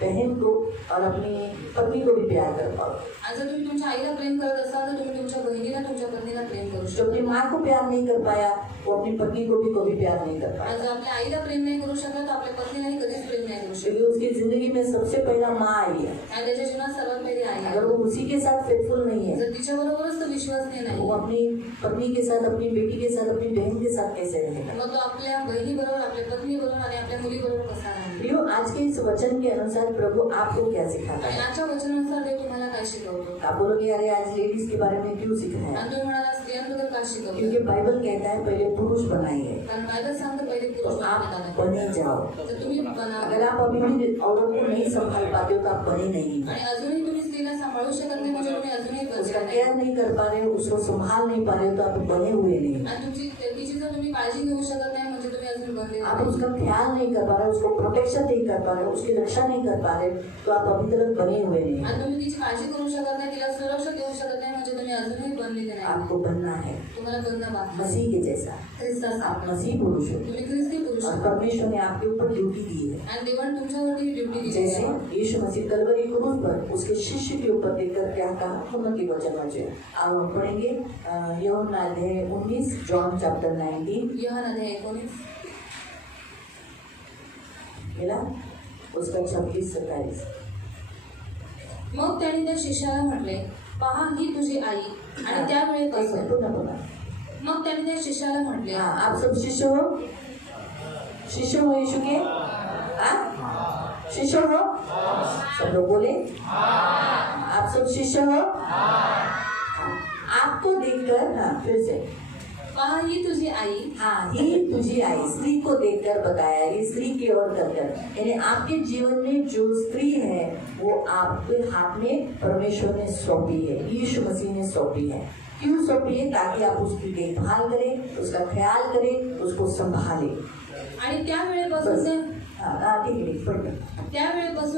बहन को और अपनी पत्नी को भी प्यार कर पाओ. आज जर तुम्ही तुमच्या आईला प्रेम करत असाल तर तुम्ही तुमच्या बहिणीला, तुमच्या पत्नीला प्रेम करू जो शकता. अपनी माँ को प्यार नहीं कर पाया वो अपनी पत्नी को भी प्यार नहीं कर पाया, आज जर आपल्या आईला प्रेम नाही करू शकत तर आपल्या पत्नीलाही कधीच प्रेम नाही करू शकत. क्योंकि उसकी जिंदगी में सबसे पहला माँ आई है. आणि त्याच्या जीवनात सर्वात पहिले आई आहे. अगर वो उसी के साथ फेथफुल नहीं है, जर तिच्याबरोबरच तो विश्वासनीय नाही वो अपनी पत्नी के साथ, अपनी बेटी के साथ, अपनी बहन के साथ कैसे रहेगा? मग तो आपल्या बहिणीबरोबर, आपल्या पत्नीबरोबर आणि आपल्या मुलीबरोबर कसा राहील. प्रियो, आज के इस वचन के अनुसार प्रभु आपको क्या सिखाता आणि है? आजच्या वचनानुसार देव तुम्हाला काय शिकवतो. आप बोलोगे अरे आज लेडीज के बारे में क्यों सिखाया? आणि तुम्ही म्हणाला स्त्रियांबद्दल का शिकवतो. क्योंकि बाइबल कहता है पहले पुरुष बनाइए, कारण बायबल सांगतो पहिले तो पुरुष आप बनावे. बने जाओ. तर तुम्ही बना. अगर आप अभी भी औरत को नहीं संभाल पाते हो तो आप बने नहीं. आणि अजूनही तुम्ही स्त्रीला सांभाळू शकत नाही म्हणजे तुम्ही अजूनही उसका बनले केयर नाही. नहीं कर पा रहे हो, उसको संभाल नहीं पा रहे हो तो आप बने हुए नहीं. आणि तुमची तिची जर तुम्ही काळजी घेऊ शकत नाही म्हणजे तुम्ही अजून बनलेले आप नाही उसका ख्याल नहीं कर पा रहे, उसको प्रोटेक्शन नहीं कर पा रहे, उसकी रक्षा नहीं कर पा रहे, तो आप अभी तक बने हुए नहीं। आणि तुम्ही तिची काळजी करू शकत नाही, तिला सुरक्षा देऊ शकत नाही, म्हणजे तुम्ही अजूनही बनलेले नाही. आपको बनना है तुम्हाला बनणं बाकी आहे. मसीह के जैसा। ख्रिस्तासारखं. आप मसीह पुरुष हो तुम्ही ख्रिस्ती पुरुष और आहात. परमेश्वर ने आपके ऊपर ड्यूटी दी है। आणि देवाने तुमच्यावरती ड्युटी दिली जैसे आहे. यीशु मसीह कलवरी क्रूस पर उसके शिष्य के ऊपर देखकर क्या कहा, उन्नति वचन वाचे अब हम पढ़ेंगे यूहन्ना अध्याय 19, जॉन चैप्टर 19 योहान अध्याय 19 मिला उसका 26-27। मग त्याने त्या शिष्याला म्हटले, पहा ही तुझी आई. आणि त्यावेळेपासून पुन्हा मग त्याने त्या शिष्याला म्हटले, हाँ, आप सब शिष्य हो, शिष्य हो यीशु के, हाँ शिष्य हो, सब लोग बोले आप सब शिष्य हो। आपको देखकर, हाँ फिर से, पहा ही तुझी आई. हाँ ही तुझी आई, स्त्री को देखकर बताया, ये स्त्री की ओर करकर, यानी आपके जीवन में जो स्त्री है वो आपके हाथ में परमेश्वर ने सौंपी है, यीशु मसीह ने सौंपी है। क्यों सौंपी है? ताकि आप उसकी देखभाल करें, उसका ख्याल करें, उसको संभालें। आणि त्यावेळेपासून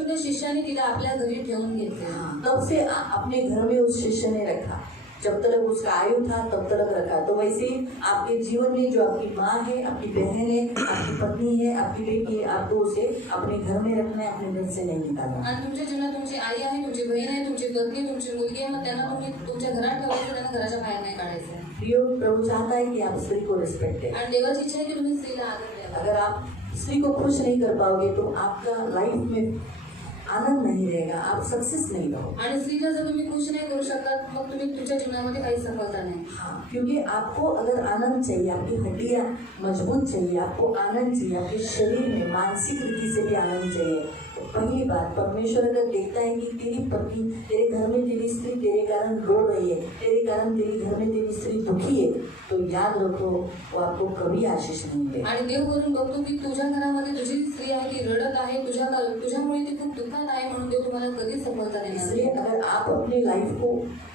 त्या शिष्याने तिला आपल्या घरी ठेवून घेतले. तब से अपने घर में उस शिष्य ने रखा, जब तक उसका आयु था तब तक रखा। तो वैसे ही आपके जीवन में जो आपकी माँ है, आपकी बहन है, आपकी पत्नी है, आपकी बेटी है, आपको उसे अपने घर में रखना है, अपने घर से नहीं निकालना। आणि तुमच्या जीवनात तुमची आई आहे, तुमची बहीण आहे, तुमची पत्नी, तुमची मुलगी आहे, मग त्यांना तुम्ही तुमच्या घरात ठेवायचं, त्यांना घराच्या बाहेर नाही काढायचं. प्रभु चाहता है कि आप स्त्री को रिस्पेक्ट दें। आणि देवाची इच्छा आहे की तुम्ही स्त्रीला आदर द्यावा. अगर आप स्त्री को खुश नहीं कर पाओगे तो आपका लाइफ में आनंद नहीं रहेगा, आप सक्सेस नहीं रहोगे। आणि स्त्रीला जर तुम्ही खुश नाही करू शकत, मग तुम्ही तुमच्या जीवनामध्ये काही सफलता नाही. हाँ, क्योंकि आपको अगर आनंद चाहिए, आपकी हड्डियाँ मजबूत चाहिए, आपको आनंद चाहिए, आपके शरीर में मानसिक रीति से भी आनंद चाहिए, तो पहली बात परमेश्वर अगर देखता है कि तेरी पत्नी, तेरे घर में तेरी स्त्री तेरे कारण रो रही है, तेरे कारण तेरे घर में तेरी स्त्री दुखी है, तो याद रखो वो आपको कभी आशीष नहीं देगा। आणि देव करून बघतो की तुझ्या घरामध्ये तुझी स्त्री आहे, ती रडत आहे, तुझ्यामुळे ती खूप दुःखात आहे, म्हणून देव तुम्हाला कधीच सफलता देणार नाही. इसलिए अगर आप अपनी लाइफ को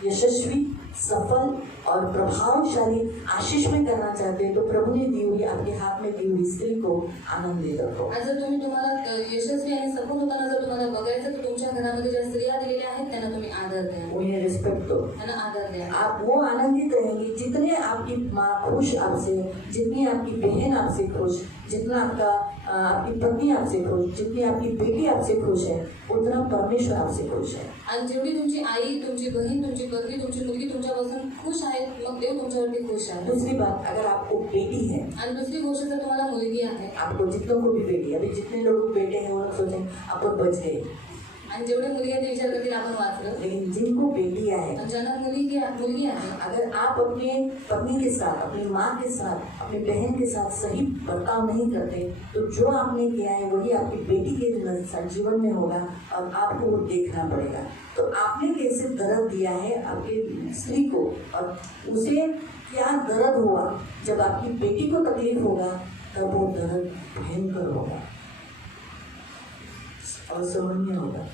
यशस्वी, सफल और प्रभावशाली आशीष में करना चाहते हैं तो प्रभु ने दी हुई, आपके हाथ में दी हुई स्त्री को आनंदित रखो। आज जर तुम्हाला यशस्वी आणि सफल होताना जर तुम्हाला बघायचं, तर तुमच्या घरामध्ये ज्या स्त्रिया दिलेल्या आहेत त्यांना तुम्ही आदर द्या, उन्हें रिस्पेक्ट दो, त्यांना आदर द्या. आप वो आनंदित रहेंगे जितने आपकी माँ खुश आपसे, जितनी आपकी बहन आपसे खुश, जितना आपकी पत्नी आपसे खुश, जितनी आपकी बेटी आपसे खुश है, उतना परमेश्वर आपसे खुश है। आणि जेवढी तुमची आई, तुमची बहीण, तुमची पत्नी, तुमची मुलगी तुमच्यापासून खुश आहेत, मग देव तुमच्यावरती खुश आहे. दूसरी बात, अगर आपको बेटी है, आणि दुसरी गोष्ट जर तुम्हाला मुलगी आहे, आपको जितनों को भी बेटी, अभी जितने लोग बेटे हैं वो लोग सोचें अपन बच गए, आणि जेवढे मुलगी आहे ते विचार करतील आपण वाचलं. लेकिन जिनको बेटियां हैं, आणि ज्यांना मुलगी आहे, अगर आप अपने पत्नी के साथ, अपनी माँ के साथ, अपनी बहन के साथ सही बर्ताव नहीं करते, तो जो आपने किया है वही आपकी बेटी के जीवन में होगा और आपको वो देखना पड़ेगा। तो आपने कैसे दर्द दिया है आपके स्त्री को, और उसे क्या दर्द हुआ, जब आपकी बेटी को तकलीफ होगा तब वो दर्द भयंकर होगा और सहनीय होगा।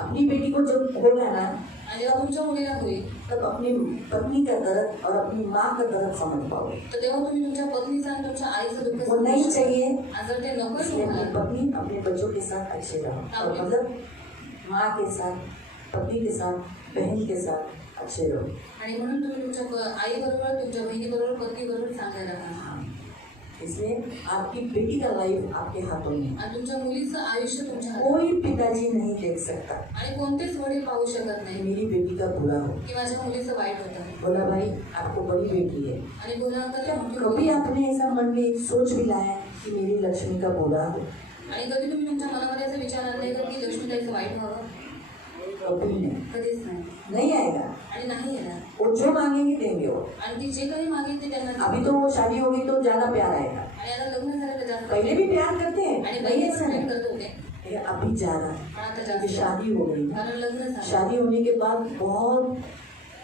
अपनी बेटी को जब होगा ना, आणि जेव्हा तुमच्या मुलीला होईल, तब अपनी पत्नी का दर्द और अपनी माँ का दर्द समझ पाओगे। तर तेव्हा तुम्ही तुमच्या पत्नीचा आणि तुमच्या आईचं दुःख वो नहीं चाहिए, आणि जर ते नको इसलिए अपनी पत्नी अपने बच्चों के साथ अच्छे रहो, और मतलब माँ के साथ, पति के साथ, बहन के साथ अच्छे रहो। आणि म्हणून तुम्ही तुमच्या आई बरोबर, तुमच्या बहिणी बरोबर, पत्नी बरोबर चांगले राहा. इसलिए आपकी बेटी का लाइफ आपके हाथों में, आणि तुमच्या मुलीचं आयुष्य तुमच्या हातात. कोई पिताजी नहीं देख सकता आणि कोणतेच वडील पाहू शकत नाही मेरी बेटी का बुरा हो। की माझ्या मुलीचं वाईट होतं. बोला भाई आपको बड़ी बेटी है, आणि बोला तर कभी आपने ऐसा मन में एक सोच भी लाया कि मेरी लक्ष्मी का बुरा हो? आणि कधी तुम्ही तुमच्या मनामध्ये असं विचार आणले का की लक्ष्मीताईचं वाईट व्हावं? कभी नहीं, कधीच नाही. नहीं आएगा। आणि नाही येणार. वो जो मांगेंगे देंगे वो। आणि ती जे काही मागेल ते त्यांना. अभी तो वो शादी होगी तो ज्यादा प्यार आएगा, आणि आता लग्न झालं तर जास्त. पहले भी प्यार करते हैं, आणि नहीं पहिले ऐसा पण नहीं, प्रेम करत होते, लेकिन अभी ज्यादा, पण आता क्योंकि जास्त. शादी हो गई। कारण लग्न झालं. शादी होने के बाद बहुत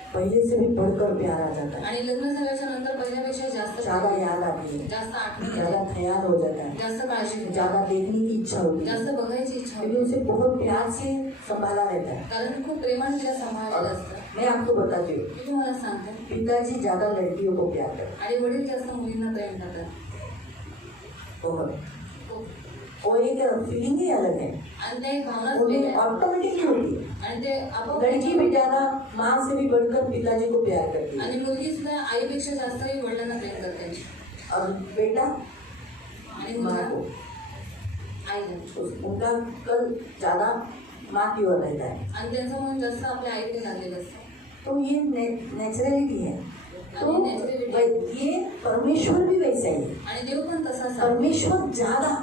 पहले से भी बढ़कर प्यार आ जाता है, आणि लग्न झाल्याच्या नंतर पहिल्यापेक्षा जास्त ज्यादा याद आती है, जास्त आठवण ज्यादा येते, ख्याल हो जाता है, जास्त काळजी होते, ज्यादा देखने की इच्छा होती है, जास्त बघायची इच्छा क्योंकि होते, उसे बहुत प्यार से संभाला रहता है। कारण खूप प्रेमाने तिला सांभाळलेलं असतं। मैं आपको बताती हूँ, मी तुम्हाला सांगते, पिताजी ज्यादा लड़कियों को प्यार करते आणि वडील जास्त मुलींना प्रेम करतात। हैं, बहुत। वो एक फीलिंग ही अलग है, आणि ते एक भावनाच उन्हें वेगळी आहे। ऑटोमेटिकली होती है। आणि ते आपोआप लड़की भी ज्यादा माँ से भी बढ़कर पिताजी को प्यार करती है, आणि मुलगी सुद्धा आईपेक्षा जास्तही वडिलांना प्रेम करते और बेटा आणि माँ मुलगा को। आईला। उनका कल ज्यादा माँ की ओर रहता है, आणि त्यांचं मन जास्त आपल्या आईकडे लागलेलं असतं। तो ये नेचुरलिटी है। तो आणि naturality। ये परमेश्वर भी वैसा ही है। आणि देव पण तसाच आहे। परमेश्वर ज्यादा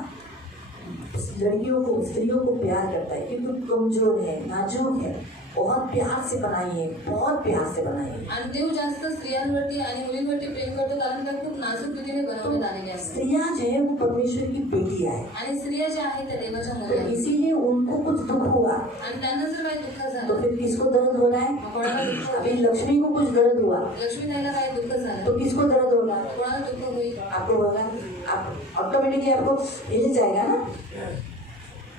लड़कियों को, स्त्रियों को प्यार करता है, क्योंकि कमजोर है, नाजुक है, बहुत प्यार से बनाई है, बहुत प्यार से बनाई है। आणि देव जास्त स्त्रियांवरती आणि मुलींवरती प्रेम करतो, कारण त्या खूप नाजूक रीतीने बनवण्यात आलेल्या असतात। स्त्रियां जो है वो परमेश्वर की बेटियां है, आणि स्त्रिया ज्या आहेत त्या देवाच्या तो मुली आहेत। इसीलिए उनको कुछ दुख हुआ आणि त्यांना जर काही दुःख तो झालं, फिर किसको दर्द हो रहा है? कोणाला दुःख अभी होईल, लक्ष्मी को कुछ दर्द हुआ लक्ष्मीताईला काही दुःख झालं, तो किसको दर्द होगा? कोणाला दुःख होईल, आपको होगा, आप ऑटोमेटिकली आपको हिल जाएगा ना,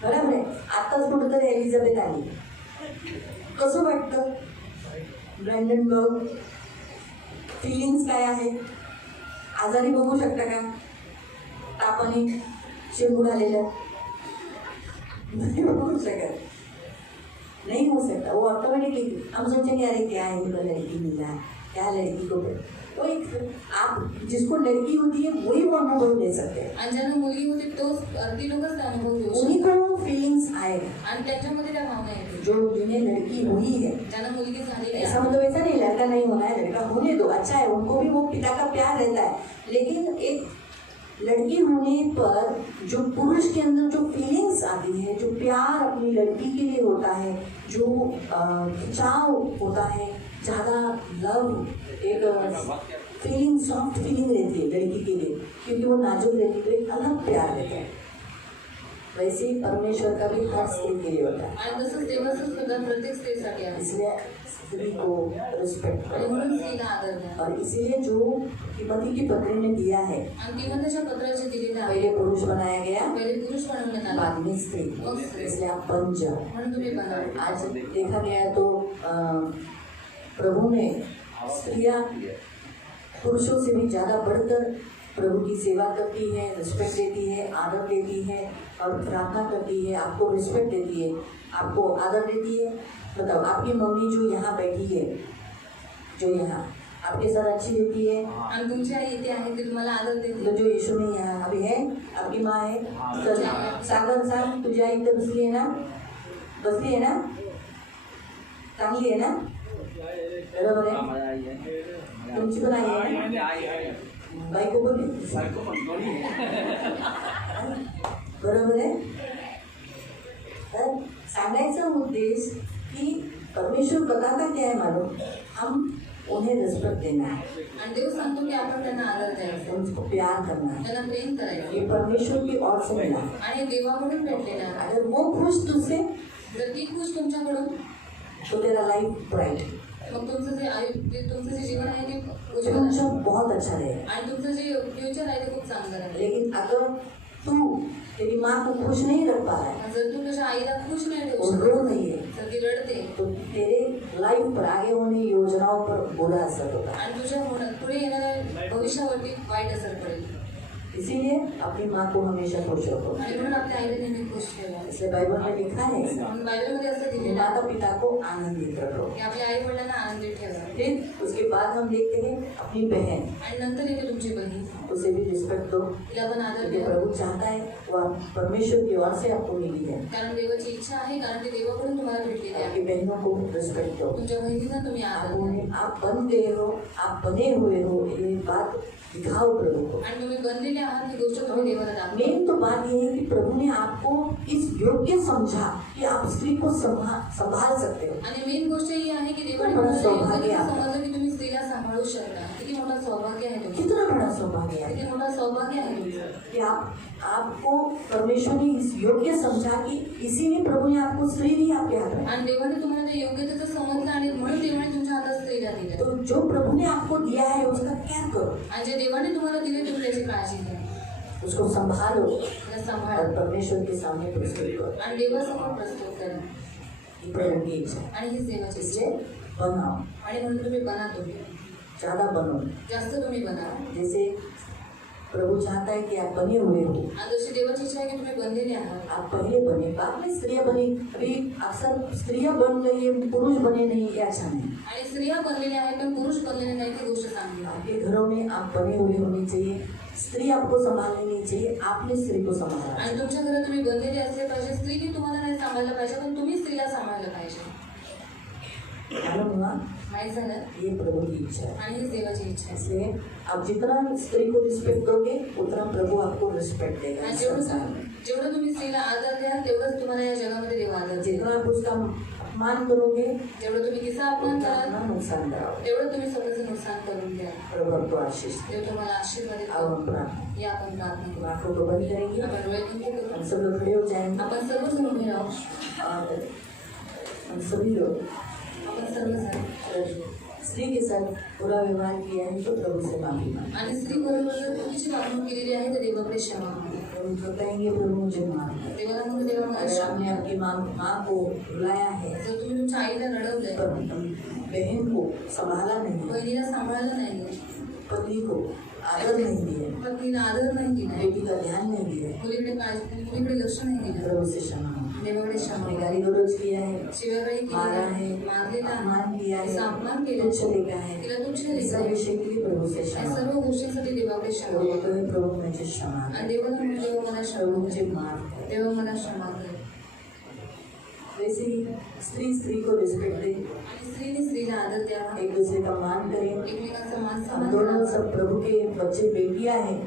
बरोबर आहे। आताच कुठेतरी एलिझाबेथ आली, कसं वाटतं? ब्रँडनबर्ग फिलिंग्स काय आहे? आजारी बघू शकता का? तापाने शिरगुड आलेलं नहीं बघू शकत, नहीं हो सकता। वो ऑटोमेटिकली हम सोचेंगे अरे क्या है, उनको लड़की मिला, क्या लड़की को, वो एक आप जिसको लड़की होती है वही वो अनुभव ले सकते हैं, आणि ज्यांना मुलगी होती तोच ती लोकच त्या अनुभव घेऊ उन्हीं शकतात। को वो फीलिंग्स आएगा। आणि त्यांच्यामध्ये त्या भावना येतील। जो जिन्हें लड़की हुई है, ज्यांना मुलगी झालेली ऐसा आहे, मतलब ऐसा नहीं लड़का नहीं होना है, लड़का होने दो, अच्छा है, उनको भी वो पिता का प्यार रहता है, लेकिन एक लड़की होने पर जो पुरुष के अंदर जो फीलिंग्स आती है, जो प्यार अपनी लड़की के लिए होता है, जो खिंचाव होता है, ज़्यादा लव, एक फीलिंग, सॉफ्ट फीलिंग रहती है लड़की के लिए, क्योंकि वो नाजुक रहती है, तो एक अलग प्यार रहता है। वैसे ही परमेश्वर का भी हर स्त्री के लिए होता है, आणि तसंच देवाचं सुद्धा प्रत्येक स्त्रीसाठी आहे। इसलिए स्त्री को रिस्पेक्ट आणि करो। म्हणून स्त्रीला आदर द्या। और इसीलिए जो तिमोथी की पत्री में दिया है, आणि तिमोथेच्या पत्राचे दिलेले आहे, पहले पुरुष बनाया गया, पहिले पुरुष बनवण्यात आला, बाद में स्त्री, मग स्त्री। इसलिए आप बन जाओ। म्हणून तुम्ही बना। आज देखा गया है तो प्रभु ने स्त्रियां पुरुषों से भी ज़्यादा बढ़कर प्रभु की सेवा करती है, रिस्पेक्ट देती है, आदर देती है और प्रार्थना करती है, आपको रिस्पेक्ट देती है, आपको आदर देती है। बताओ, आपकी मम्मी जो यहाँ बैठी है, जो यहाँ आपके साथ अच्छी रहती है, आणि तुमची आई इथे आहे ती तुम्हाला आदर तो देते। जो यीशु में यहाँ अभी है, आपकी माँ है, चल सागर सांग तुझी आई इथं बसली आहे ना, बसली आहे ना, चांगली आहे ना, बरोबर आहे, तुमची पण आई आहे ना, बायको बोलली बरोबर आहे। तर सांगायचा उद्देश की परमेश्वर बताता क्या है मालूम, हम उन्हें रिस्पेक्ट देना है, आणि देव सांगतो की आपण त्यांना आदर द्यायचा, उनको प्यार करना है, त्यांना प्रेम करायचं, ये परमेश्वर की ओर से मिला है। आणि देवाकडून भेटलेला आहे। अगर वो खुश तुझसे जर ती खुश तुमच्याकडून, तो तेरा लाइफ ब्राइट, मग तुमचं जे तुमचं जे जीवन आहे ते उज्ज्वल फ्यूचर आहे, बहुत अच्छा रहेगा। आणि तुमचं जे फ्युचर आहे ते खूप चांगलं आहे। लेकिन अगर तू तेरी माँ को खुश नहीं रख पा रहा है, जर तू तुझ्या आईला खुश नाही ठेवू वो शकत, रो रही है, जर ती रडते तो तेरे लाइफ पर आगे होने योजनाओं पर बुरा असर होगा। आणि तुझ्या पुढे येणाऱ्या भविष्यावरती वाईट असर पडेल। इसीलिए अपनी माँ को हमेशा खुश रखो। आणि म्हणून आपल्या आईला नेहमी खुश ठेवा। इसलिए बाइबल में लिखा है म्हणून बायबलमध्ये असं कि लिहिलेलं आहे माता पिता को आनंदित रखो। की आपल्या आई वडिलांना आनंदित ठेवा। फिर उसके बाद हम देखते हैं अपनी बहन, आणि नंतर येते तुमची बहीण, उसे भी रिस्पेक्ट दो, तिला पण आदर क्योंकि द्या, प्रभु चाहता है वह परमेश्वर की ओर से आपको मिली है। कारण देवाची इच्छा आहे, कारण ती देवाकडून तुम्हाला भेटलेली आहे। आपकी बहनों को रिस्पेक्ट दो, तुमच्या बहिणीचा तुम्ही आदर आप द्या, उन्हें, आप बन गए हो, आप बने हुए हो, ये बात दिखाओ प्रभु को। आणि तुम्ही बनलेले आहात ही गोष्ट तुम्ही देवाला दाखवा। मेन तो बात ये है कि प्रभु ने आपको इस योग्य समझा कि आप स्त्री को संभाल सकते हो। आणि मेन गोष्ट ही आहे की देवाने बरं तुम्हाला सौभाग्य योग्य आहे. समजलं की तुम्ही स्त्रीला स्त्रीला सांभाळू शकता, किती मोठा सौभाग्य आहे तुमचं, कितना बड़ा सौभाग्य है किती मोठा सौभाग्य आहे तुमचं कि आपको परमेश्वर ने इस योग्य समझा कि इसीलिए प्रभु ने आपको स्त्री दी आपके हाथ में। आणि देवाने तुम्हाला ते योग्यतेचं समजलं आणि म्हणून देवाने तुमच्या हातात स्त्रीला दिलं तो जो प्रभु ने आपको दिया है उसका केयर करो, आणि जे देवाने तुम्हाला दिले तुम्ही त्याची काळजी घ्या, उसको संभालो त्याला सांभाळा और परमेश्वर के सामने प्रस्तुत करो। आणि देवासमोर प्रस्तुत करा ये प्रभु की इच्छा है, आणि हीच देवाची इच्छा इसलिए आहे. बनाओ, आणि म्हणून तुम्ही बना, तुम्ही ज्यादा बनो। जास्त तुम्ही बना. जैसे प्रभु चाहता है कि आप बने हुए हो, आणि जशी देवाची इच्छा आहे की तुम्ही बनलेले आहात. आप पहले बने, बाद में स्त्रियां बनी। अभी अक्सर स्त्रियां बन गई है, पुरुष बने नहीं, ये अच्छा नहीं। आणि स्त्रिया बनलेल्या आहेत पण पुरुष बनलेले नाही ती गोष्ट चांगली आहे. आपके घरों में आप बने हुए होने चाहिए, स्त्री आपको संभालनी नहीं चाहिए, आपने स्त्री को संभालना आणि चाहिए। तुमच्या घरात तुम्ही बनलेले असले पाहिजे, स्त्रीने तुम्हाला नाही सांभाळलं पाहिजे पण तुम्ही स्त्रीला सांभाळलं पाहिजे. मालूम हुआ? माहीत झालं. ये प्रभु की इच्छा है। आणि हीच देवाची इच्छा आहे. इसलिए आप जितना स्त्री को रिस्पेक्ट दोगे उतना प्रभु आपको रिस्पेक्ट देगा आणि इस संसार में। जेवढं तुम्ही स्त्रीला आदर द्याल तेवढंच तुम्हाला या जगामध्ये देव आदर देईल. जितना आप उसका अपमान करोगे जेवढं तुम्ही तिचा अपमान उतना कराल अपना नुकसान कराओगे। तेवढं तुम्ही स्वतःचं नुकसान करून घ्या. प्रभु आपको आशीष दे। देव तुम्हाला आशीर्वाद अब देतो. हम प्रार्थना, या आपण प्रार्थना करू. आंखों को बंद करेंगे, आपण डोळे बंद करू. हम सब लोग खड़े हो जाएंगे आपण सर्वजण उभे राहू. और हम सभी लोग आपण सर्वजण अगर स्त्री के साथ बुरा व्यवहार किया है तो प्रभु से माफी मांगे। आणि स्त्री बरोबर जर चुकीची वागणूक केलेली आहे तर देवाकडे क्षमा मागा. प्रभु को कहेंगे प्रभु मुझे माफ कर। देवाला म्हणून देवा मला अगर क्षमा आपने कर. आपकी माँ को रुलाया है, जर तुम्ही तुमच्या आईला रडवलंय, पर बहन को संभाला नहीं, बहिणीला सांभाळलं नाही, पत्नी को आदर नहीं दिया, पत्नीला आदर नाही दिला, बेटी का ध्यान नहीं दिया, मुलीकडे काळजी, मुलीकडे लक्ष नाही दिलं, प्रभु से क्षमा मांगे। देवाकडे क्षमा हमने मागा. गाली गलौज किया है, शिवागाळी मारा केली, है, मारलेला आहे, अपमान किया तिचा है, अपमान केला, तुच्छ देखा है, तिला तुच्छ इस लेखा सब आहे. विषय के लिए प्रभु से या क्षमा सर्व मांगे। गोष्टींसाठी देवाकडे क्षमा प्रभु मागा. कहे प्रभु मुझे क्षमा आणि कर, देवाला म्हणून देवा मला क्षमा प्रभु कर. मुझे माफ कर। देवा मला क्षमा कर. वैसे ही स्त्री को रिस्पेक्ट दे, आणि स्त्रीने स्त्रीला आदर द्यावा, एक दूसरे का मान करें। एकमेकांचा मान हम सन्मान दोनों करावा. सब प्रभु के बच्चे बेटियां हैं,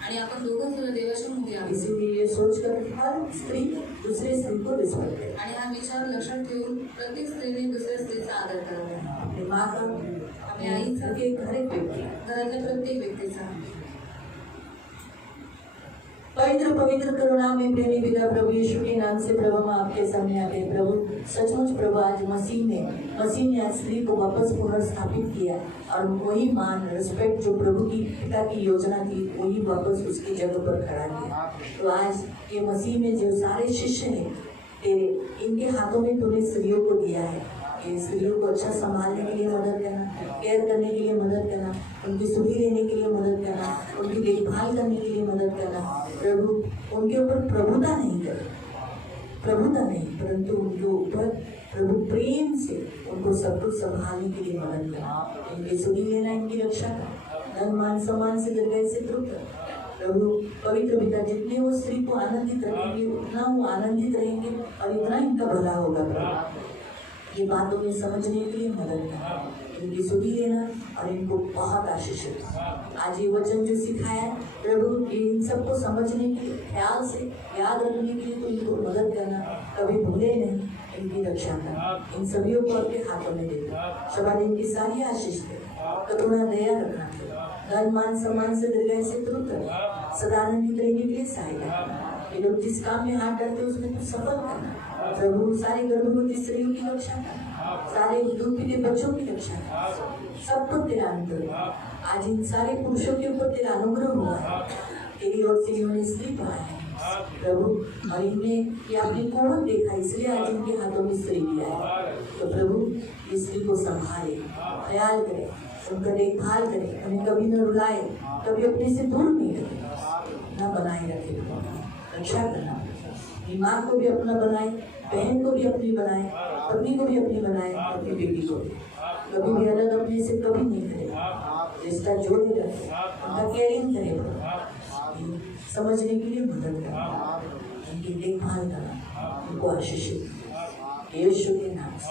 आणि आपण दोघं सुद्धा देवाची मुली आहोत. इसीलिए ये सोचकर हर स्त्री दूसरे स्त्री को रिस्पेक्ट दे। आणि हा विचार लक्षात ठेवून प्रत्येक स्त्रीने दुसऱ्या स्त्रीचा आदर करावा. अपनी माँ का, अपनी आईचा, के हर एक व्यक्ति घरातल्या प्रत्येक व्यक्तीचा. पवित्र पवित्र करुणा में प्रेमी पिता प्रभु यीशु के नाम से प्रभु हम आपके सामने आते हैं। प्रभु सचमुच प्रभु आज मसीह ने आज स्त्री को वापस पुनर्स्थापित किया और वही मान रिस्पेक्ट जो प्रभु की पिता की योजना थी वही वापस उसकी जगह पर खड़ा किया। तो आज ये मसीह में जो सारे शिष्य हैं तेरे, इनके हाथों में तूने स्त्रियों को दिया है। ये स्त्रियों को अच्छा संभालने के लिए मदद करना, केयर करने के लिए मदद करना, उनकी सुधी लेने के लिए मदद करना, उनकी देखभाल करने के लिए मदद करना। प्रभु उनके ऊपर प्रभुता नहीं करे, प्रभुता नहीं, परंतु उनके ऊपर प्रभु प्रेम से उनको सब कुछ संभालने के लिए मदद करना, इनकी सुधी लेना, इनकी रक्षा करना, धन मान सम्मान से दीर्घायु से तृप्त करना। प्रभु पवित्र पिता जितने वो स्त्री को आनंदित रखेंगे उतना वो आनंदित रहेंगे और इतना इनका भला होगा। प्रभु ये बातों में समझने के लिए मदद करना, इनकी सुधी लेना और इनको बहुत आशीष देना। आज ये वचन जो सिखाया है प्रभु ये इन सबको समझने के लिए, ख्याल से याद रखने के लिए तो इनको मदद करना, कभी भूले नहीं, इनकी रक्षा करना। इन सभी को आपके हाथों में दे दो। शबा इनकी सारी आशीष दे, करुणा दया रखना, धन मान सम्मान से दीर्घायु से तृप्त करना, सदा आनंदित रहने के लिए सहायता करना। ये लोग जिस काम में हाथ डालते उसमें तो सफल करना। प्रभु सारे गर्भवती स्त्रियों की रक्षा करना, सारे दूध पीते बच्चों की रक्षा करना, सब पर तेरा अनुग्रह। आज इन सारे पुरुषों के ऊपर तेरा अनुग्रह हुआ है, तेरी ओर से इन्होंने स्त्री पाया है प्रभु, और इनने ये अपनी कोमल देखा इसलिए आज इनके हाथों में स्त्री दिया है। तो प्रभु इस स्त्री को संभाले, ख्याल करे, उनका देखभाल करे, उन्हें कभी न रुलाए, कभी अपने से दूर नहीं रखे, न बनाए रखे, रक्षा करना। माँ को भी अपना बनाए, बहन को भी अपनी बनाए, पत्नी को भी अपनी बनाए, अपनी बेटी को भी कभी भी अलग अपने से कभी नहीं करे, रिश्ता जोड़े रखे, उनका केयरिंग करे, समझने के लिए मदद करना, उनकी देखभाल करना, उनको आशीषित यीशु के नाम से।